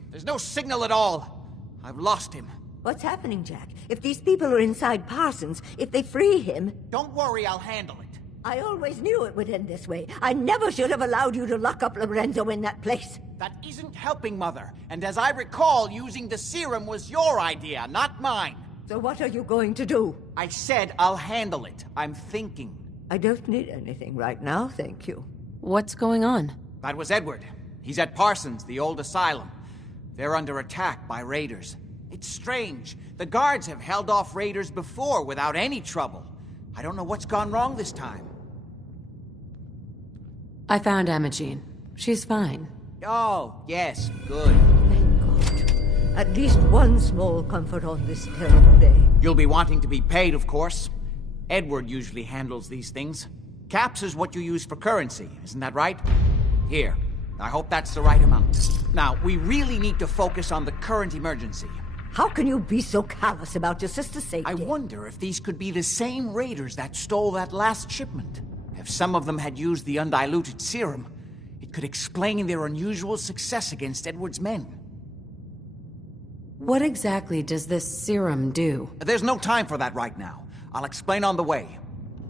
There's no signal at all. I've lost him. What's happening, Jack? If these people are inside Parsons, if they free him... Don't worry, I'll handle it. I always knew it would end this way. I never should have allowed you to lock up Lorenzo in that place. That isn't helping, Mother. And as I recall, using the serum was your idea, not mine. So what are you going to do? I said I'll handle it. I'm thinking. I don't need anything right now, thank you. What's going on? That was Edward. He's at Parsons, the old asylum. They're under attack by raiders. It's strange. The guards have held off raiders before without any trouble. I don't know what's gone wrong this time. I found Imogene. She's fine. Oh, yes, good. Thank God. At least one small comfort on this terrible day. You'll be wanting to be paid, of course. Edward usually handles these things. Caps is what you use for currency, isn't that right? Here. I hope that's the right amount. Now, we really need to focus on the current emergency. How can you be so callous about your sister's safety? I wonder if these could be the same raiders that stole that last shipment. If some of them had used the undiluted serum, it could explain their unusual success against Edward's men. What exactly does this serum do? There's no time for that right now. I'll explain on the way.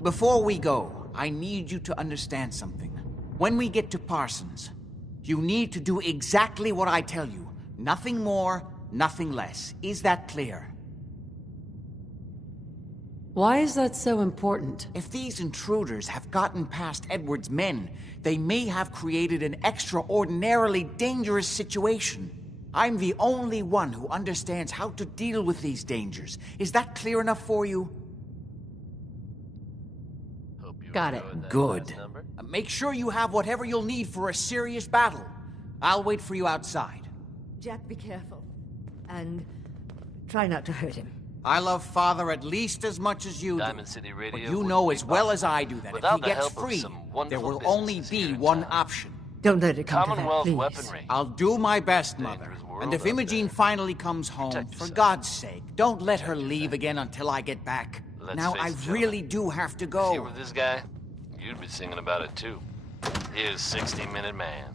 Before we go, I need you to understand something. When we get to Parsons, you need to do exactly what I tell you. Nothing more, nothing less. Is that clear? Why is that so important? If these intruders have gotten past Edward's men, they may have created an extraordinarily dangerous situation. I'm the only one who understands how to deal with these dangers. Is that clear enough for you? Got it. Good. Make sure you have whatever you'll need for a serious battle. I'll wait for you outside. Jack, be careful. And try not to hurt him. I love Father at least as much as you do. Diamond City Radio But you would know be as well as possible I do that if without he the gets help of free, some there wonderful will only businesses be here in one town. option. Don't let it come to that, Commonwealth please. weaponry. I'll do my best, Mother. And if Imogene finally comes home, for God's sake, don't let her leave again until I get back. Let's Now, face I it, really do have to Here go. with this guy, you'd be singing about it too. His 60-minute man.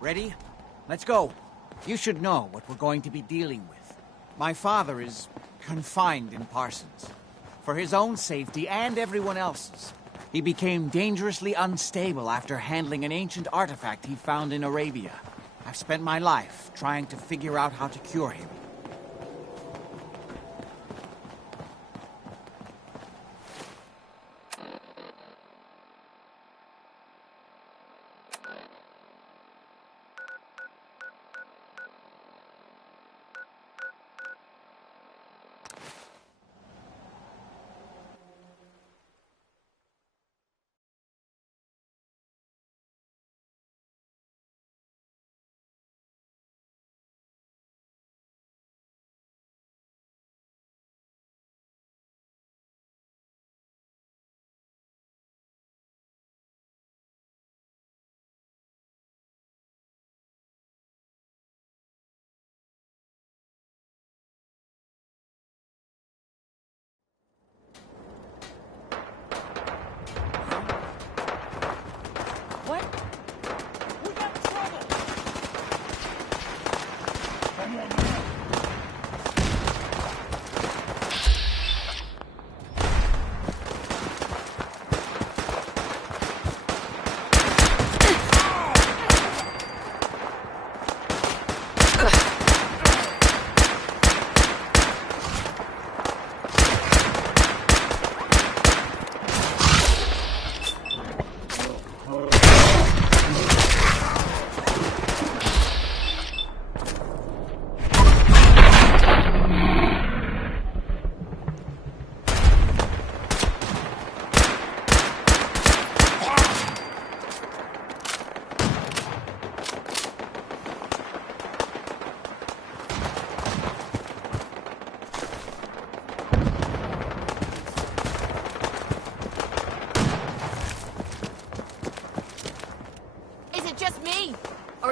Ready? Let's go. You should know what we're going to be dealing with. My father is confined in Parsons. For his own safety and everyone else's. He became dangerously unstable after handling an ancient artifact he found in Arabia. I've spent my life trying to figure out how to cure him.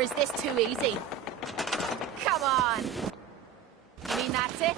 is this too easy? Come on! You mean that's it?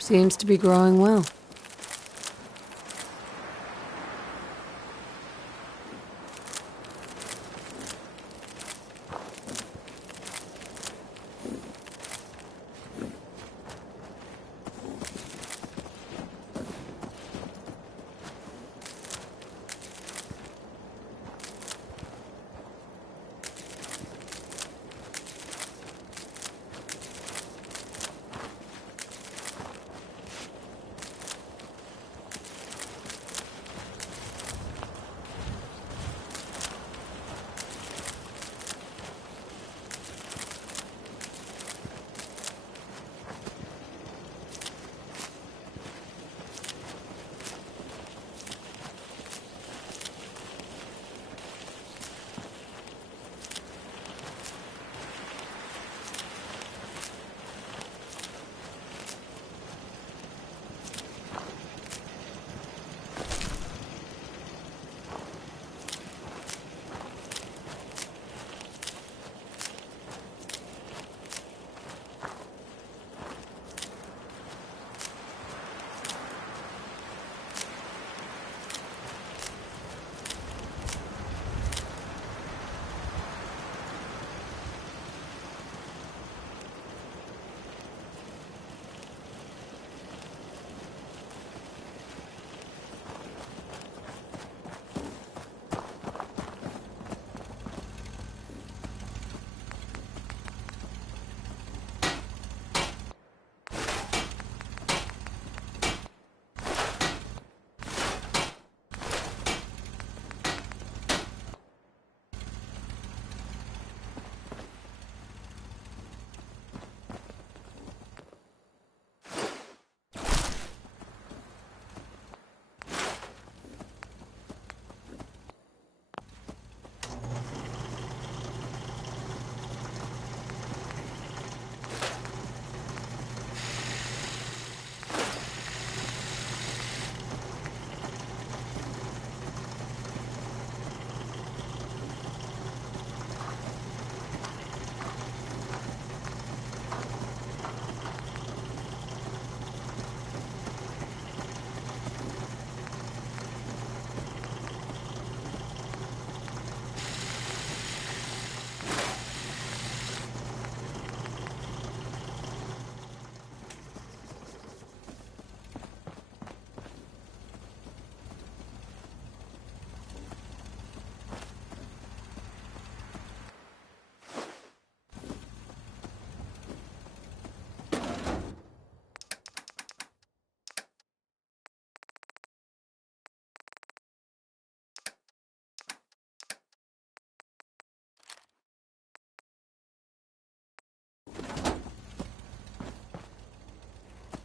Seems to be growing well.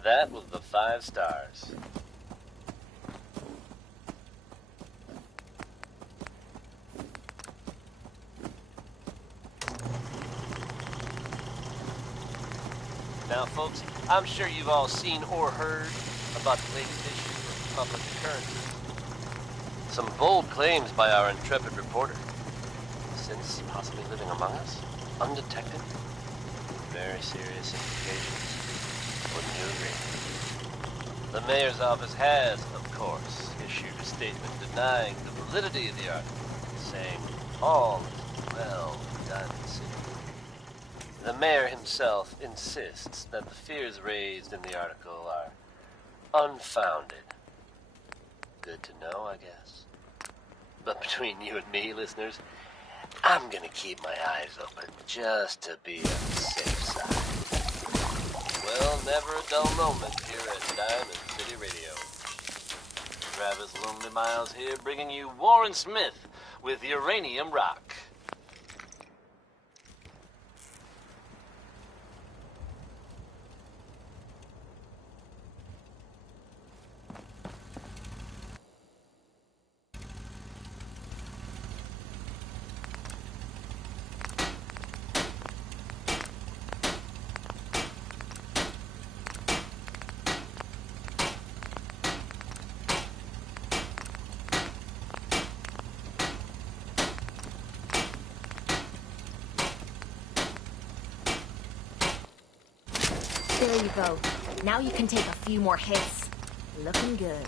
That was the 5 stars. Now, folks, I'm sure you've all seen or heard about the latest issue of Public Occurrences. Some bold claims by our intrepid reporter. Since possibly living among us, undetected. Very serious implications. Wouldn't you agree? The mayor's office has, of course, issued a statement denying the validity of the article, saying all is well done in the city. The mayor himself insists that the fears raised in the article are unfounded. Good to know, I guess. But between you and me, listeners, I'm gonna keep my eyes open just to be on the safe side. Well, never a dull moment here at Diamond City Radio. Travis Lonely Miles here, bringing you Warren Smith with Uranium Rock. There you go. Now you can take a few more hits. Looking good.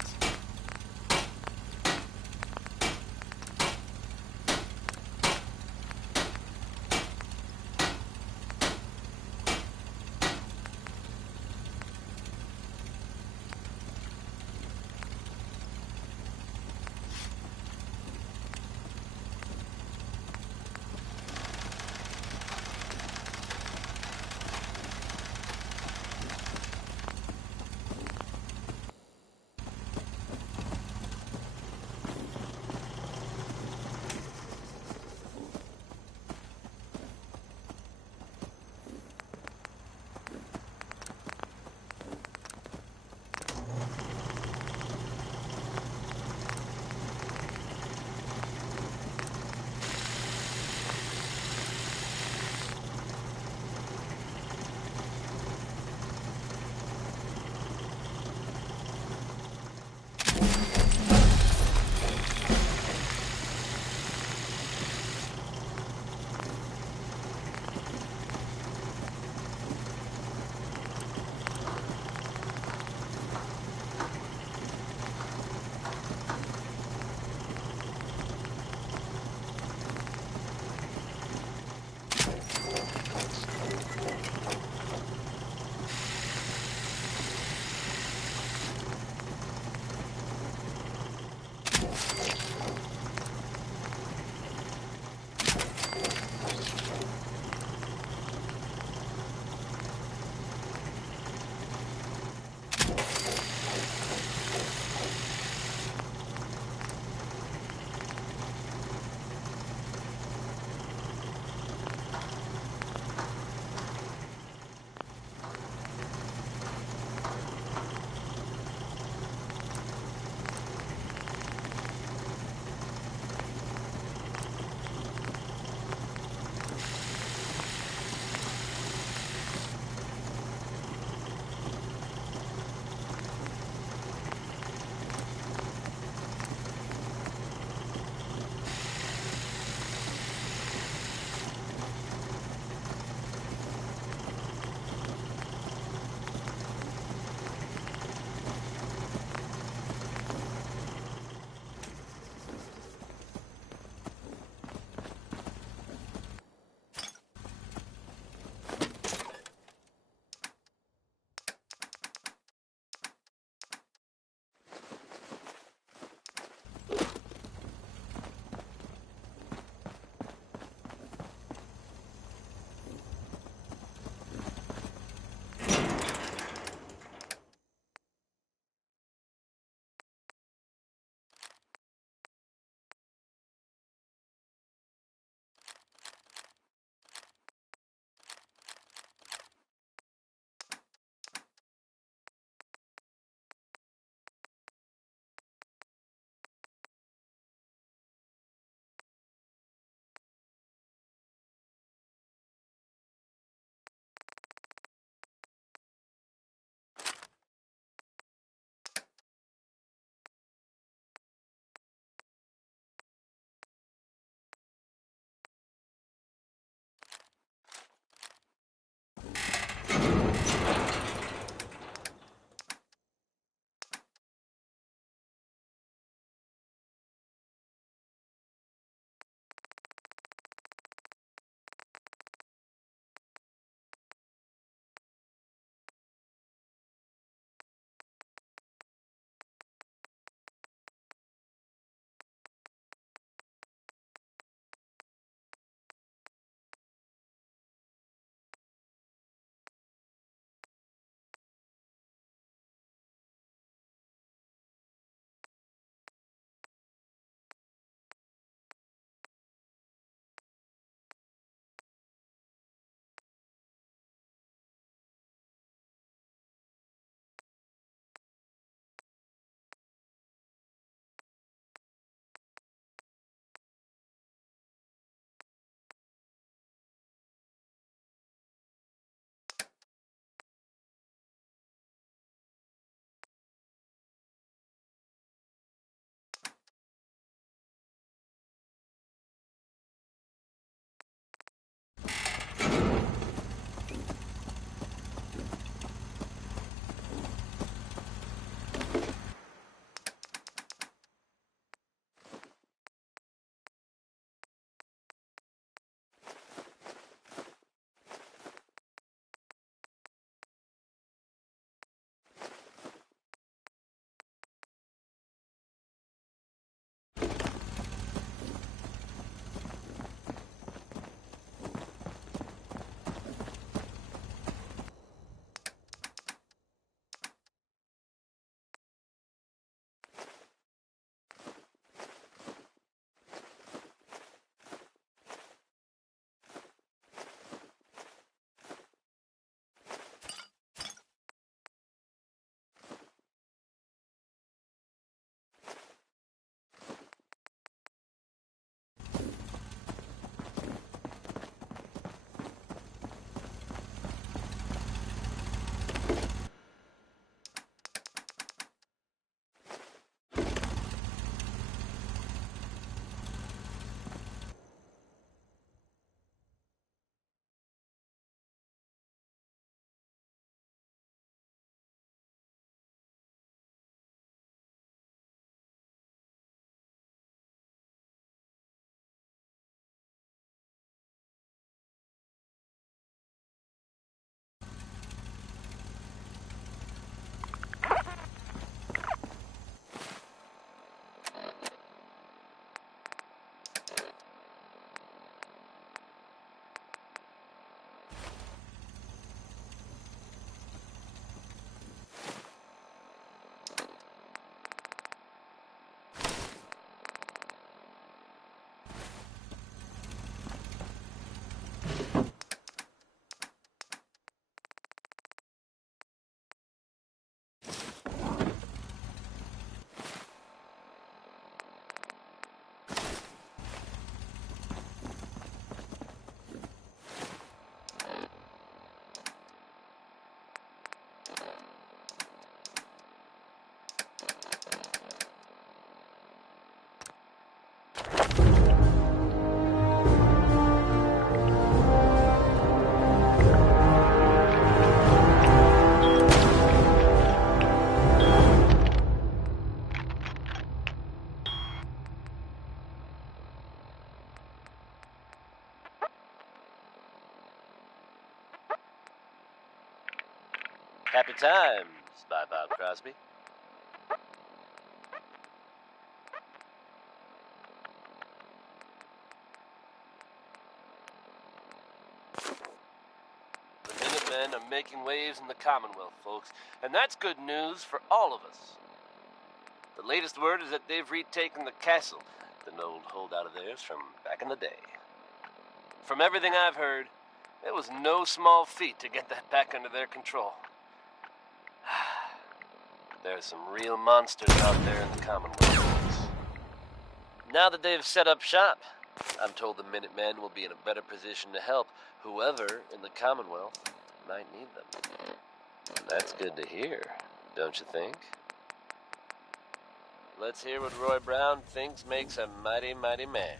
Happy times. Bye, Bob Crosby. The Minutemen are making waves in the Commonwealth, folks, and that's good news for all of us. The latest word is that they've retaken the castle, an old holdout of theirs from back in the day. From everything I've heard, it was no small feat to get that back under their control. There's some real monsters out there in the Commonwealth. Now that they've set up shop, I'm told the Minutemen will be in a better position to help whoever in the Commonwealth might need them. And that's good to hear, don't you think? Let's hear what Roy Brown thinks makes a mighty, mighty man.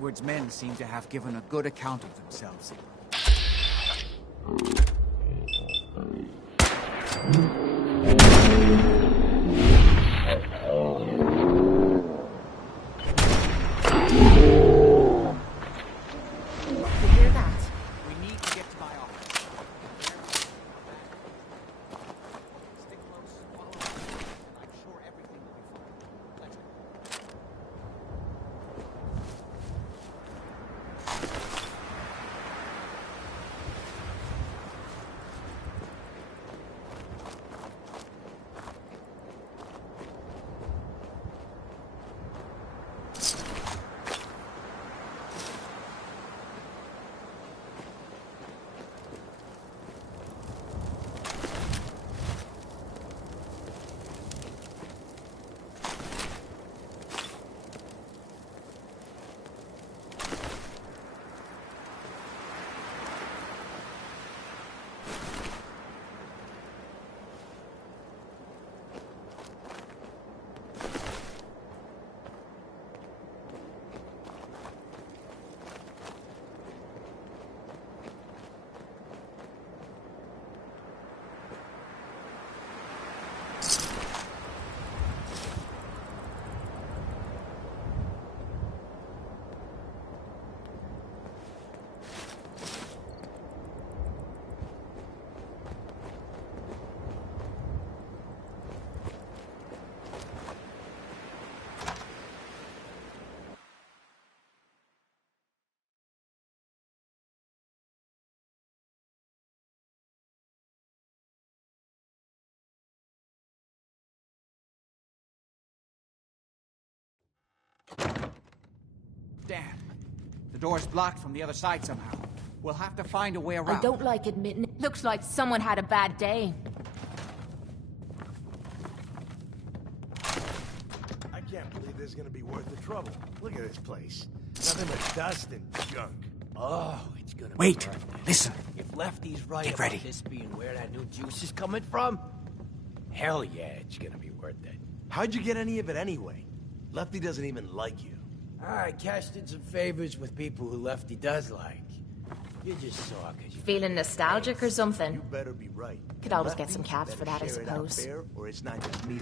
Edward's men seem to have given a good account of themselves. Damn. The door's blocked from the other side somehow. We'll have to find a way around. I don't like admitting it. Looks like someone had a bad day. I can't believe this is gonna be worth the trouble. Look at this place. Nothing but dust and junk. Oh, it's gonna Wait, be perfect. listen. If Lefty's right Get about ready. this being where that new juice is coming from, hell yeah, it's gonna be worth it. How'd you get any of it anyway? Lefty doesn't even like you. I cashed in some favors with people who Lefty does like. You just saw because you... Feeling nostalgic or something? You better be right. Could always get some caps for that, I Share it out suppose. fair, or it's not just me.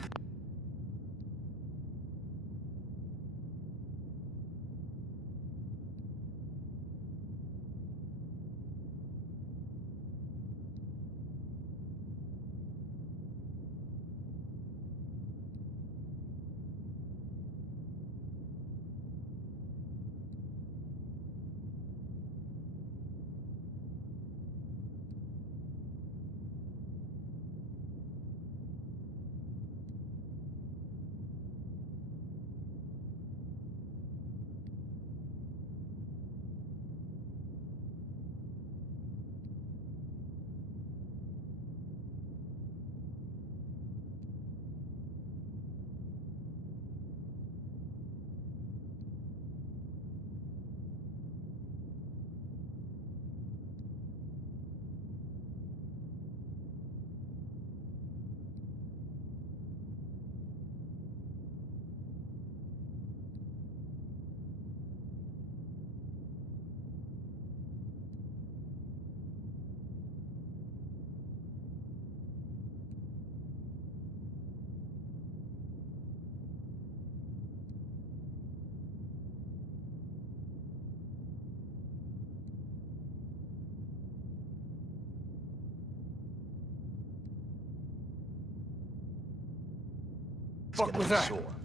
Fuck was that? You know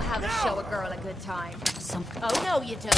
how to show a girl a good time. Oh, no, you don't.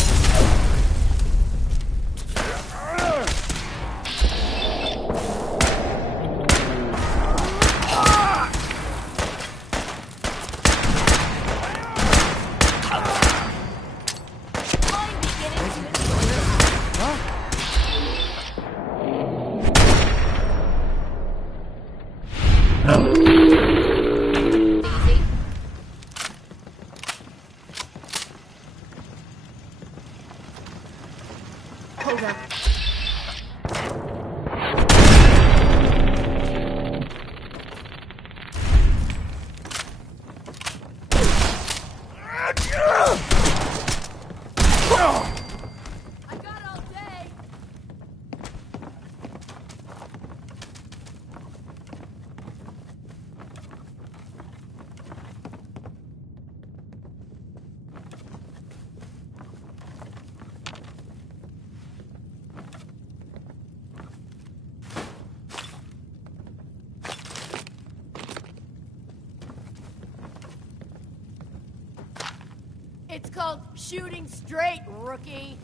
Hold up. It's called shooting straight, rookie.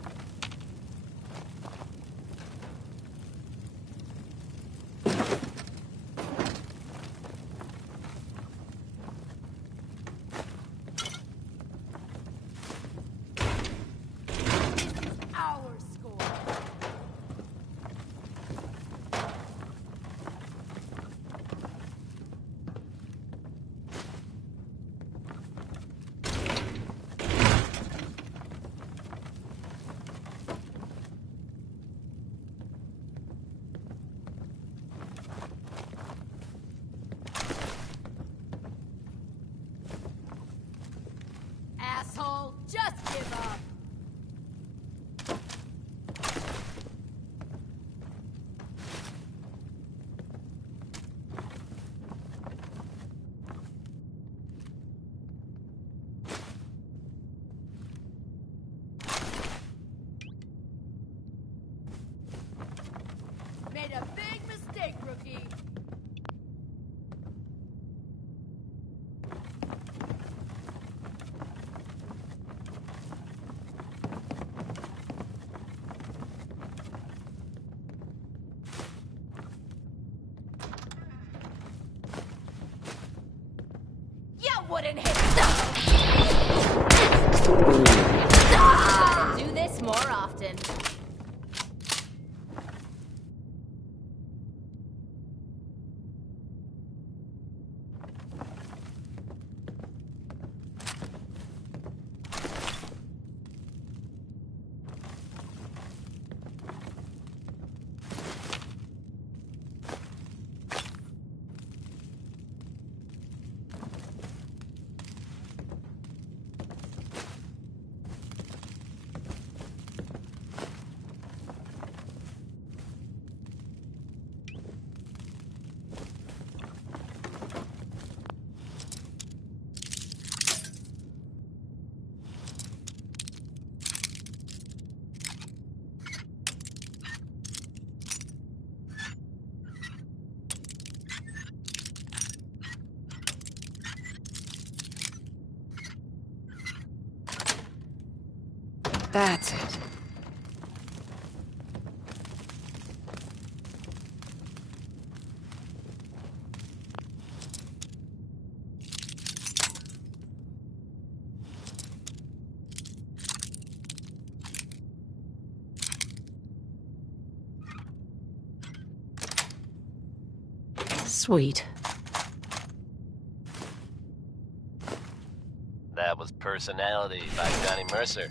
Our score. Asshole, just give up. Made a big mistake, rookie. You wouldn't hit do this more often. That's it. Sweet. That was Personality by Johnny Mercer.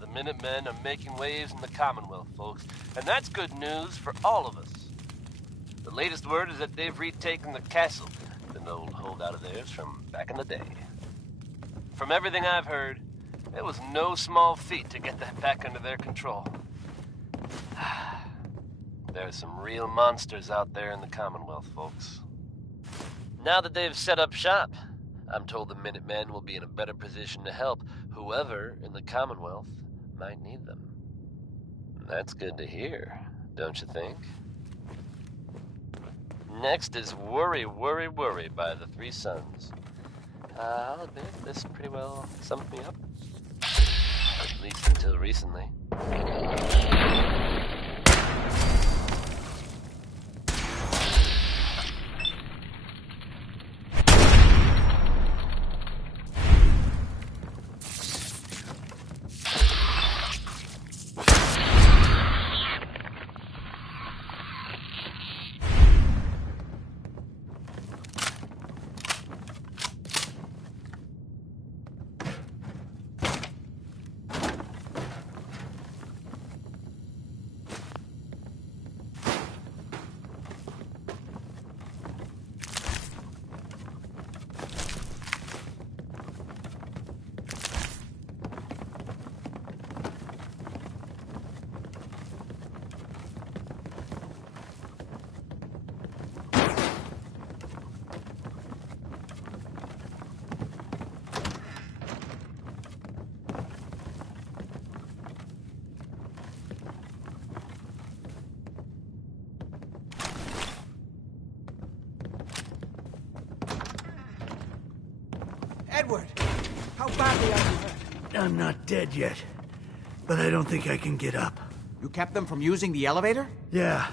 The Minutemen are making waves in the Commonwealth, folks, and that's good news for all of us. The latest word is that they've retaken the castle, an old holdout of theirs from back in the day. From everything I've heard, it was no small feat to get that back under their control. There's some real monsters out there in the Commonwealth, folks. Now that they've set up shop, I'm told the Minutemen will be in a better position to help whoever in the Commonwealth might need them. That's good to hear, don't you think? Next is Worry, Worry, Worry by the Three Sons. I'll admit, this pretty well summed me up. At least until recently. Edward, how badly are you hurt? I'm not dead yet, but I don't think I can get up. You kept them from using the elevator? Yeah.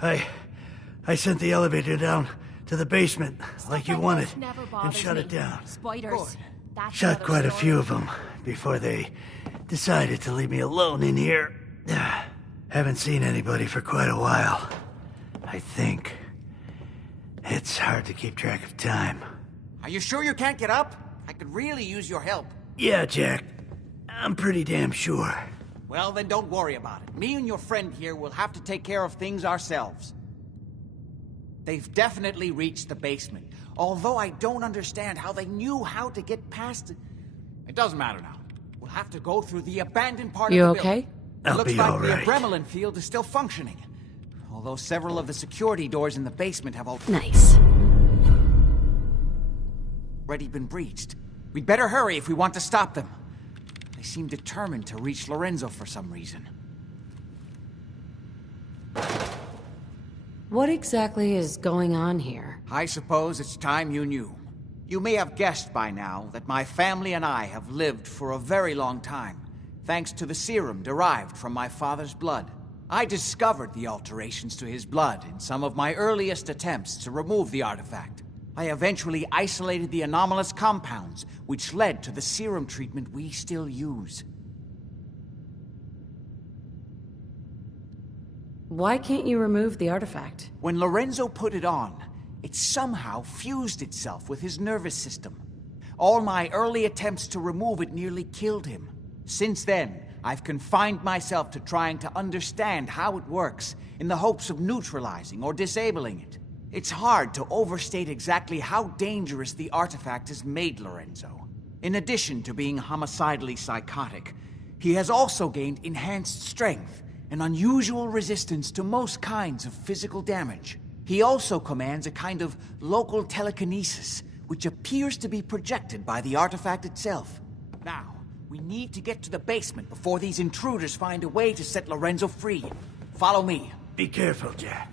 I sent the elevator down to the basement like you wanted and shut it down. Spiders. Shot quite a few of them before they decided to leave me alone in here. Haven't seen anybody for quite a while. I think. It's hard to keep track of time. Are you sure you can't get up? I could really use your help. Yeah, Jack. I'm pretty damn sure. Well, then don't worry about it. Me and your friend here will have to take care of things ourselves. They've definitely reached the basement, although I don't understand how they knew how to get past it. It doesn't matter now. We'll have to go through the abandoned part You of the okay? building. I'll It looks be like all the right. adrenaline field is still functioning, although several of the security doors in the basement have Nice. already been breached. We'd better hurry if we want to stop them. They seem determined to reach Lorenzo for some reason. What exactly is going on here? I suppose it's time you knew. You may have guessed by now that my family and I have lived for a very long time, thanks to the serum derived from my father's blood. I discovered the alterations to his blood in some of my earliest attempts to remove the artifact. I eventually isolated the anomalous compounds, which led to the serum treatment we still use. Why can't you remove the artifact? When Lorenzo put it on, it somehow fused itself with his nervous system. All my early attempts to remove it nearly killed him. Since then, I've confined myself to trying to understand how it works, in the hopes of neutralizing or disabling it. It's hard to overstate exactly how dangerous the artifact has made Lorenzo. In addition to being homicidally psychotic, he has also gained enhanced strength and unusual resistance to most kinds of physical damage. He also commands a kind of local telekinesis, which appears to be projected by the artifact itself. Now, we need to get to the basement before these intruders find a way to set Lorenzo free. Follow me. Be careful, Jack.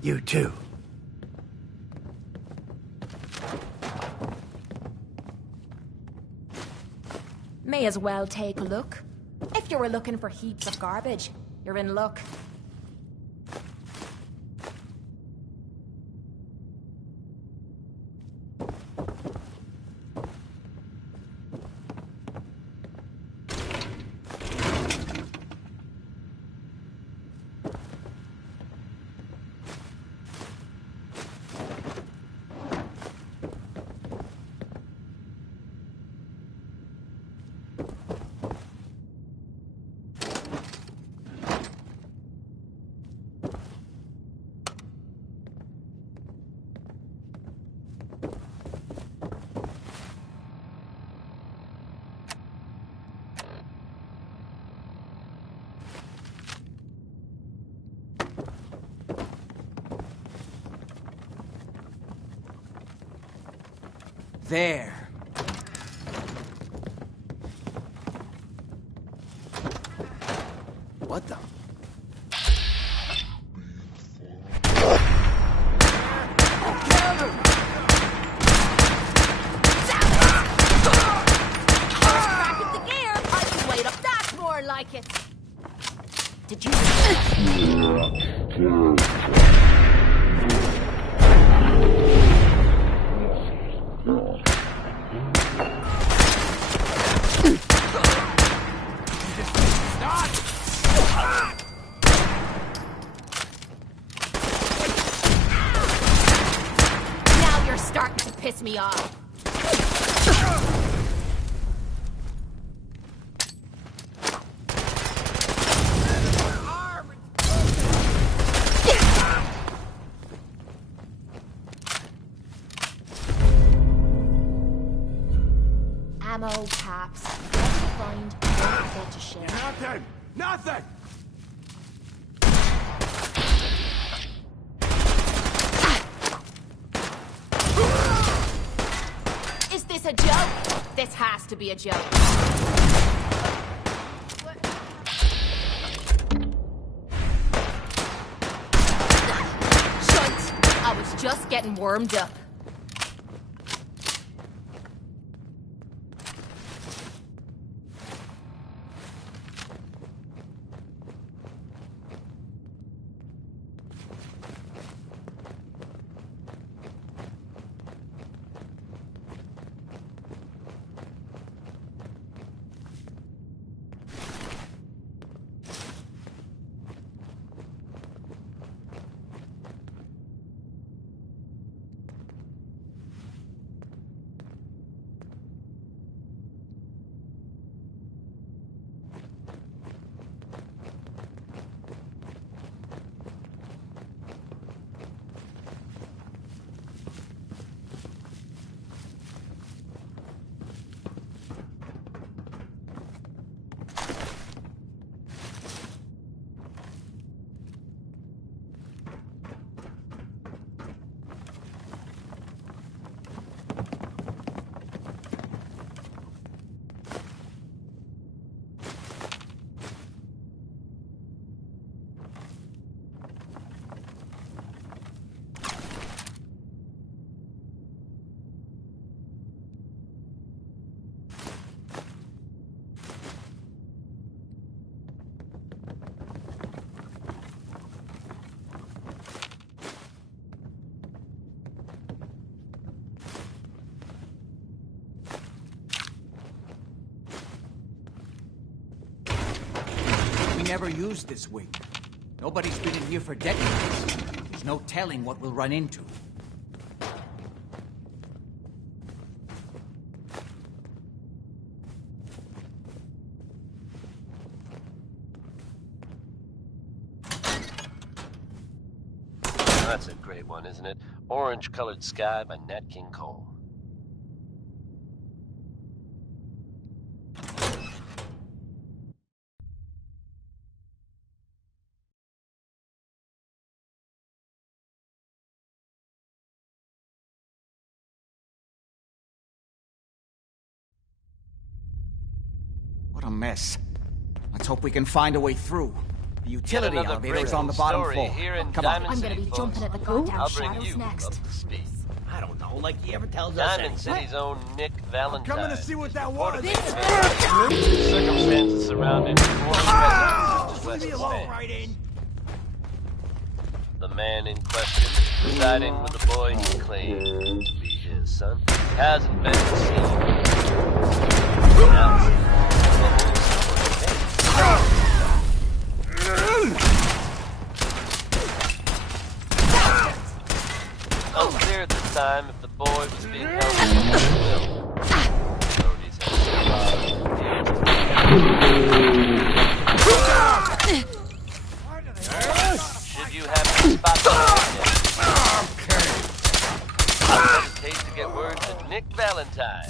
You too. May as well take a look. If you were looking for heaps of garbage, you're in luck. There. What the? Like it. Did you? Now you're starting to piss me off. Ammo, caps, find don't to share. Nothing! Nothing! Is this a joke? This has to be a joke. Shunt! I was just getting warmed up. never used this wing. Nobody's been in here for decades. There's no telling what we'll run into. That's a great one, isn't it? Orange Colored Sky by Nat King Cole. What a mess. Let's hope we can find a way through. The utility Yet another elevator is on the bottom story floor. here in Come on. Diamond I'm gonna City, be folks. jumping at the goddamn I'll bring shadows you next. up to speed. I don't know, like he ever tells us Diamond anything. City's own Nick Valentine. coming to see what that was. Circumstances surrounding Leave me alone, right in. The man in question, residing with the boy he claimed to be his son, hasn't been seen. Now, unclear at the time if the boy was being held against his will. Authorities have should you happen to spot the don't hesitate to get word to Nick Valentine.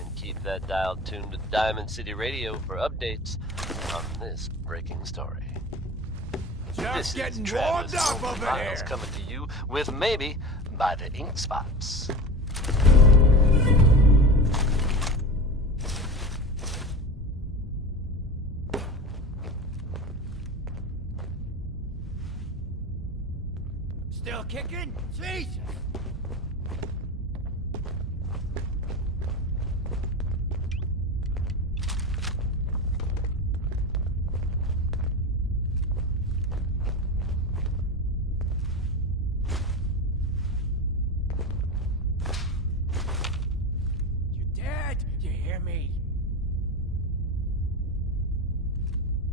And keep that dial tuned to Diamond City Radio for updates on this breaking story. This is Travis Miles coming to you with Maybe by the Ink Spots. Still kicking? Jesus! You dead? You hear me?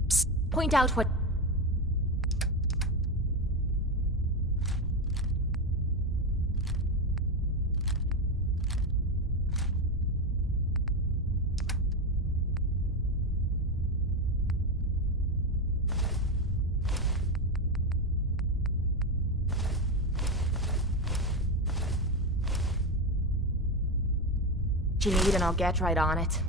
Psst, point out what... you need and I'll get right on it.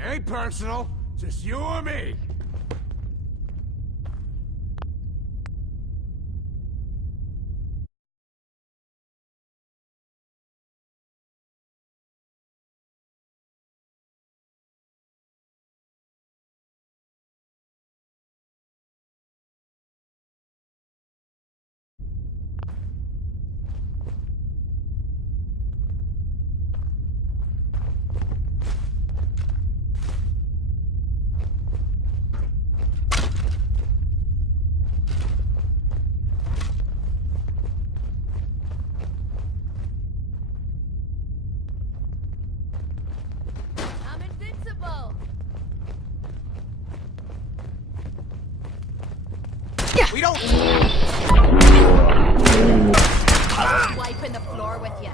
Ain't personal, just you or me. I'm invincible! We don't... I'm wiping the floor with you.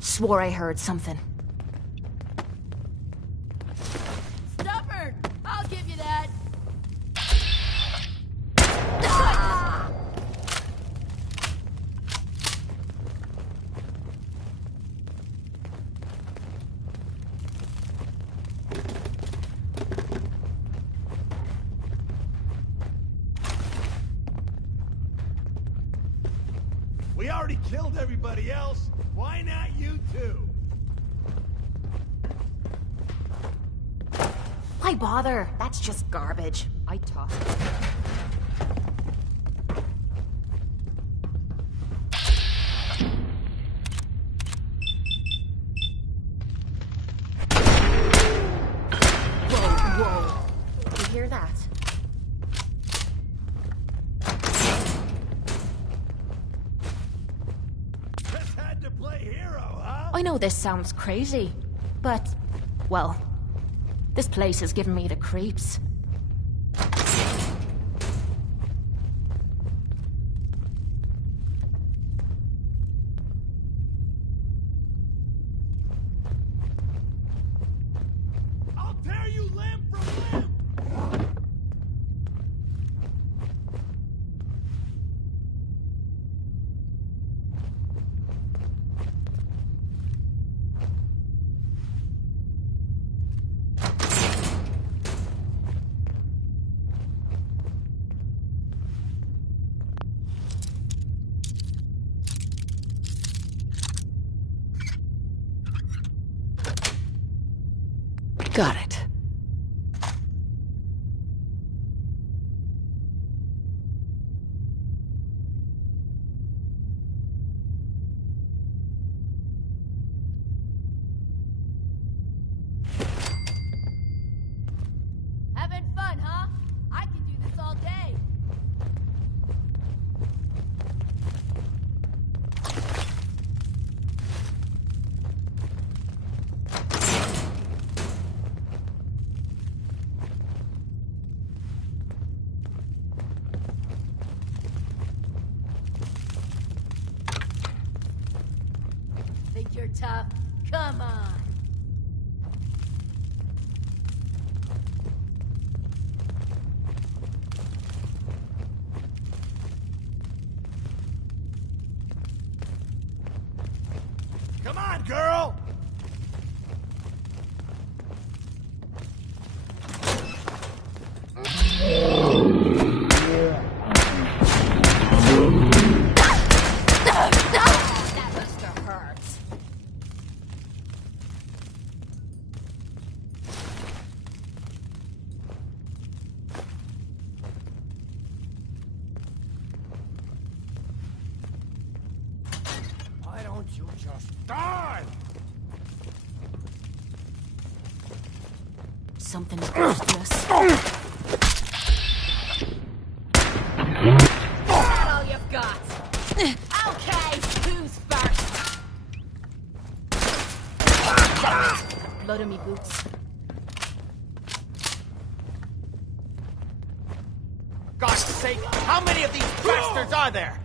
Swore I heard something. Stubborn! I'll give you that. We already killed everybody else. Why not you too? Why bother? That's just garbage. I toss it. Whoa. You hear that? Just had to play hero, huh? I know this sounds crazy, but, well, this place has given me the creeps. I'll tear you limb from limb! Got it. Having fun, huh? I can do this all day. Think you're tough? Come on. Come on, girl! That must have hurt. Why don't you just die? Something's useless. That all you've got? Okay, who's first? Blood on me boots. God's sake, how many of these bastards are there?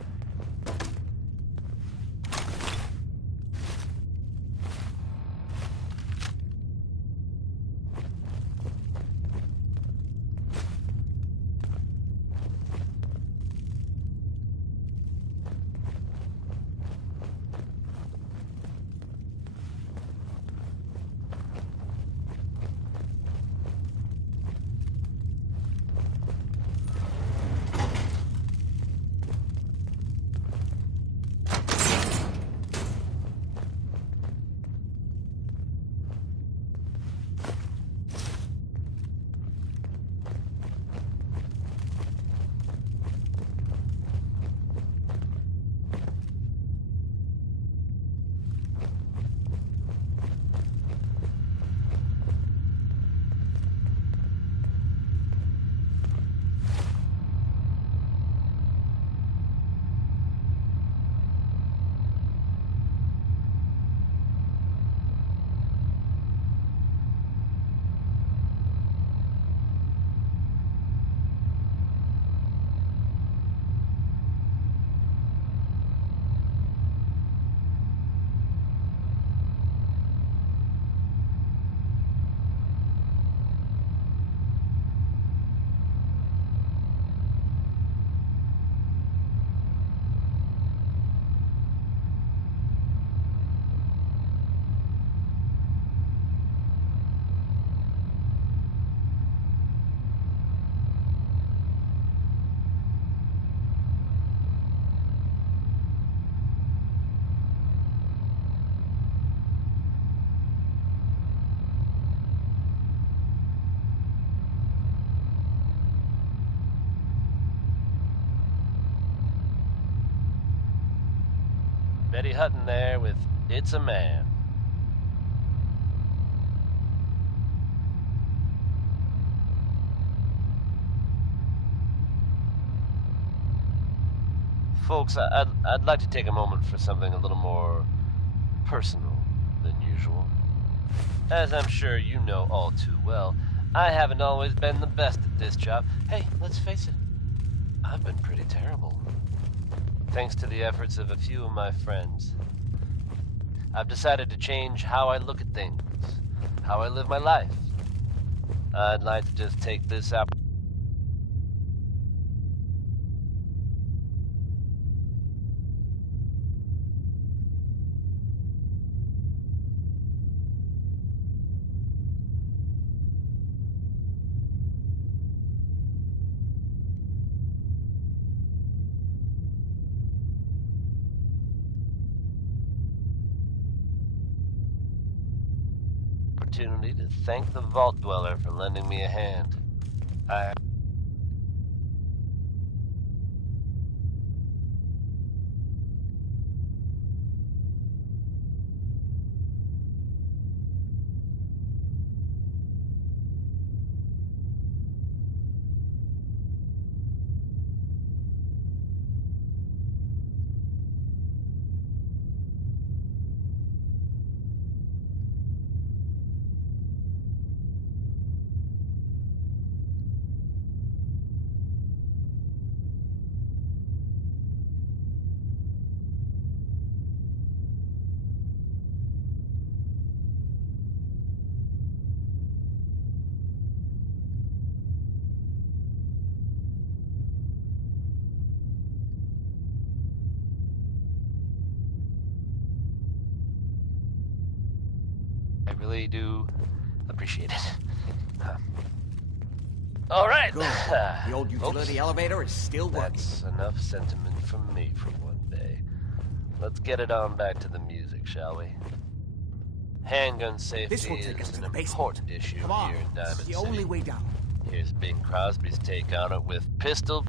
Betty Hutton there with It's a Man. Folks, I'd like to take a moment for something a little more personal than usual. As I'm sure you know all too well, I haven't always been the best at this job. Hey, let's face it, I've been pretty terrible. Thanks to the efforts of a few of my friends, I've decided to change how I look at things, how I live my life. I'd like to just take this opportunity. To thank the Vault Dweller for lending me a hand. I really do appreciate it. All right. Good. The old utility elevator is still working. That's enough sentiment from me for one day. Let's get it on back to the music, shall we? Handgun safety This will take us is to an the basement. important issue Come on, here in Diamond it's the City. only way down. Here's Bing Crosby's take on it with Pistol.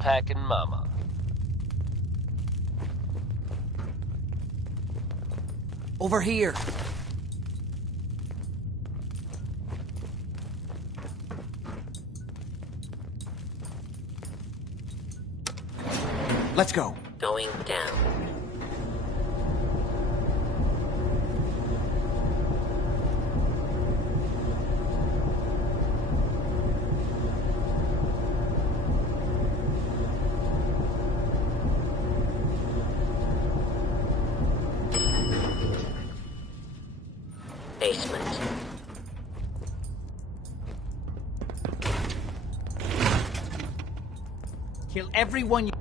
packing mama. Over here. Let's go. Going down. Basement. Kill everyone you...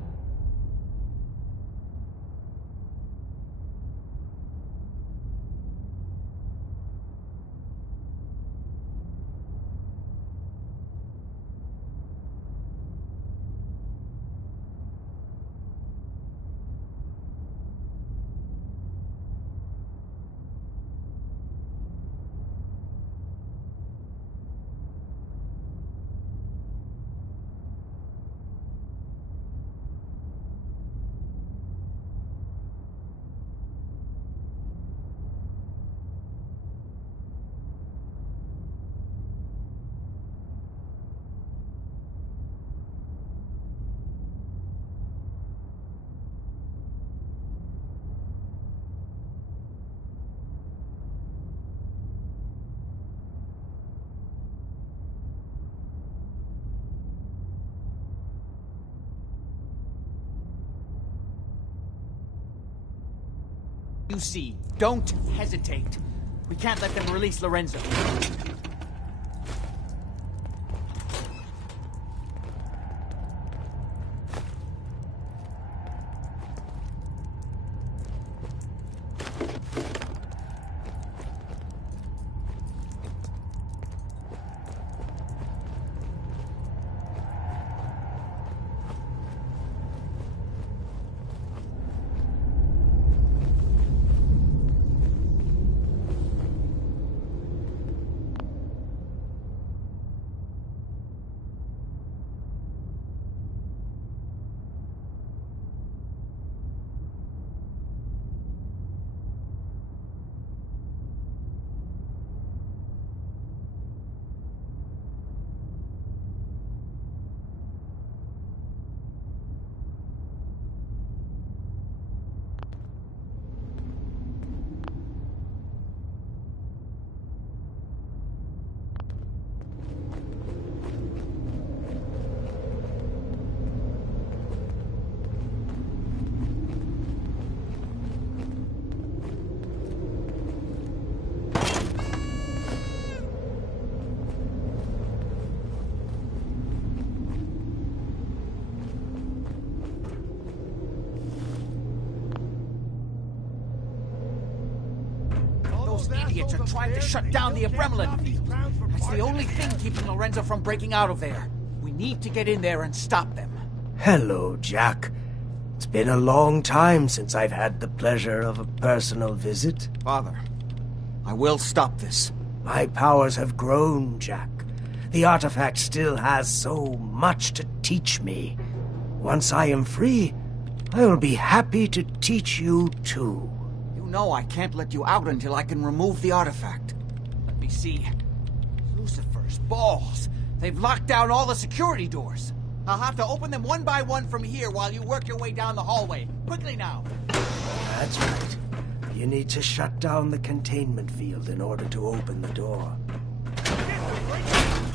You see, don't hesitate. We can't let them release Lorenzo. Idiots are trying to shut down the adrenaline field. That's the only thing keeping Lorenzo from breaking out of there. We need to get in there and stop them. Hello, Jack. It's been a long time since I've had the pleasure of a personal visit. Father, I will stop this. My powers have grown, Jack. The artifact still has so much to teach me. Once I am free, I will be happy to teach you too. No, I can't let you out until I can remove the artifact. Let me see. Lucifer's balls. They've locked down all the security doors. I'll have to open them one by one from here while you work your way down the hallway. Quickly now. That's right. You need to shut down the containment field in order to open the door.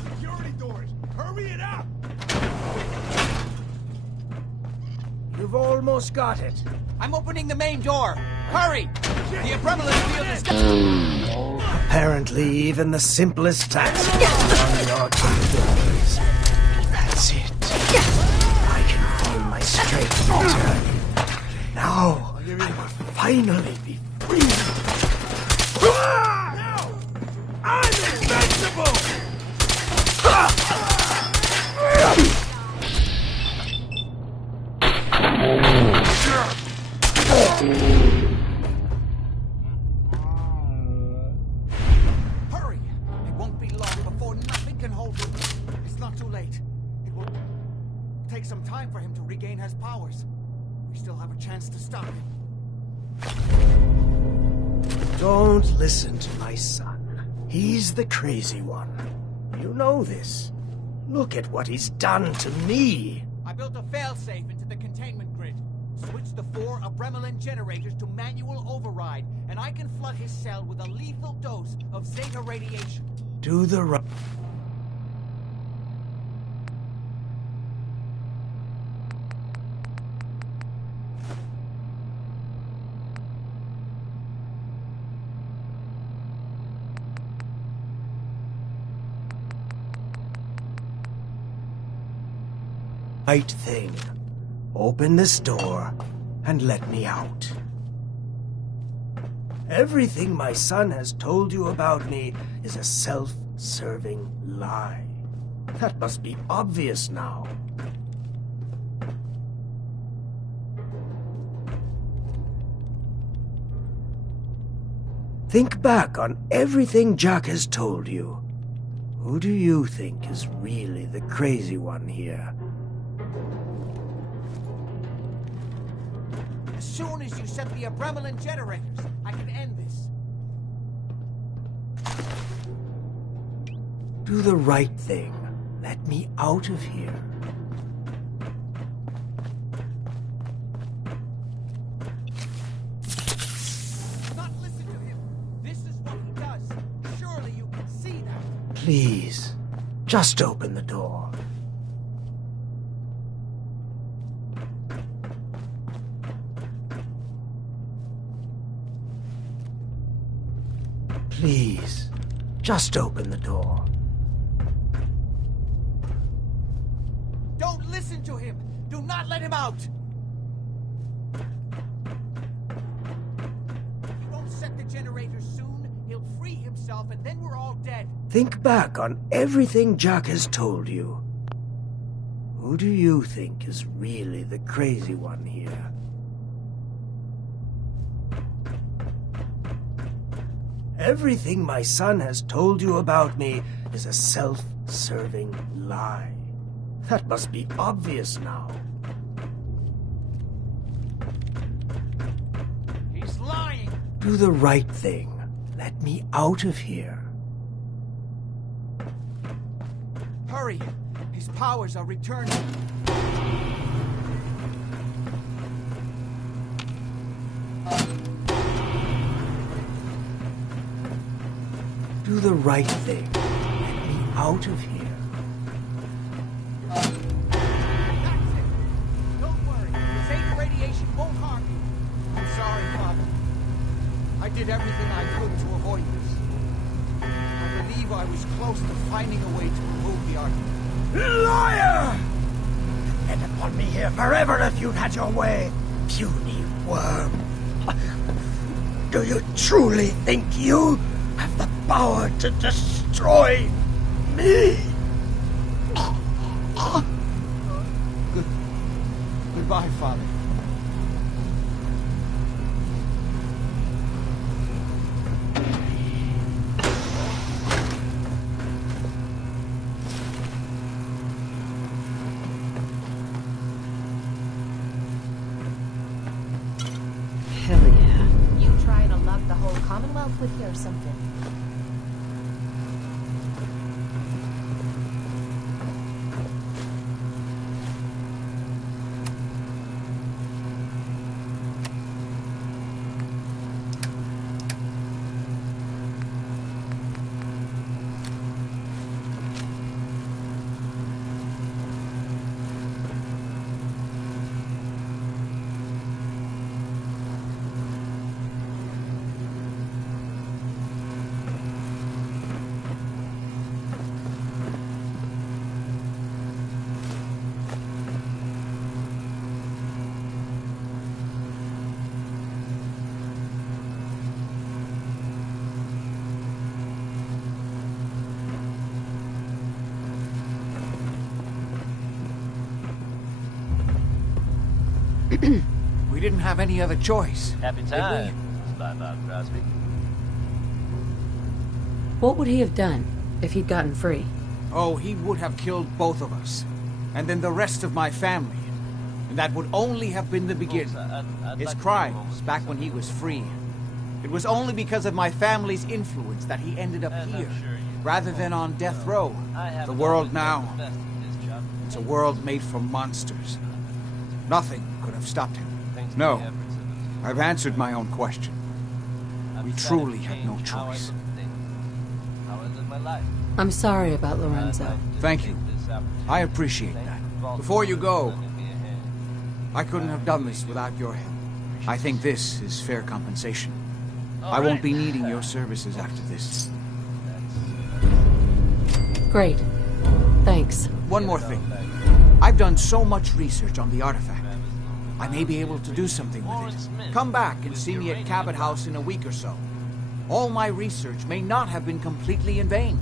Security doors! Hurry it up! You've almost got it. I'm opening the main door. Hurry! The adrenaline field is down. Apparently, even the simplest task is beyond your capabilities. That's it. I can feel my strength returning. Now, I will finally be free. Now! I'm invincible! Hurry! It won't be long before nothing can hold him. It's not too late. It will take some time for him to again has powers. We still have a chance to stop him. Don't listen to my son. He's the crazy one. You know this. Look at what he's done to me. I built a failsafe into the containment grid. Switched the 4 Abremelin generators to manual override, and I can flood his cell with a lethal dose of Zeta radiation. Do the right... right thing. Open this door and let me out. Everything my son has told you about me is a self-serving lie. That must be obvious now. Think back on everything Jack has told you. Who do you think is really the crazy one here? As soon as you set the Abremelin generators, I can end this. Do the right thing. Let me out of here. Not listen to him. This is what he does. Surely you can see that. Please, just open the door. Please, just open the door. Don't listen to him. Do not let him out. If you don't set the generators soon, he'll free himself and then we're all dead. Think back on everything Jack has told you. Who do you think is really the crazy one here? Everything my son has told you about me is a self-serving lie. That must be obvious now. He's lying. Do the right thing. Let me out of here. Hurry. His powers are returning. Do the right thing. Let me out of here. That's it. Don't worry. The Zeta radiation won't harm you. I'm sorry, Father. I did everything I could to avoid this. I believe I was close to finding a way to remove the argument. Liar! Depend upon me here forever if you'd had your way, puny worm. Do you truly think you have the power to destroy me? Goodbye, Father. Hell yeah. You trying to lug the whole Commonwealth with you or something? We didn't have any other choice. Happy time. Bye-bye, Crosby. What would he have done if he'd gotten free? Oh, he would have killed both of us. And then the rest of my family. And that would only have been the beginning. Folks, I'd His like to crimes back when he was free. It was only because of my family's influence that he ended up here, rather than on death row. The world now, it's a world made for monsters. Nothing could have stopped him. No, I've answered my own question. We truly had no choice. I'm sorry about Lorenzo. Thank you. I appreciate that. Before you go, I couldn't have done this without your help. I think this is fair compensation. I won't be needing your services after this. Great. Thanks. One more thing. I've done so much research on the artifact. I may be able to do something with it. Come back and see me at Cabot House in a week or so. All my research may not have been completely in vain.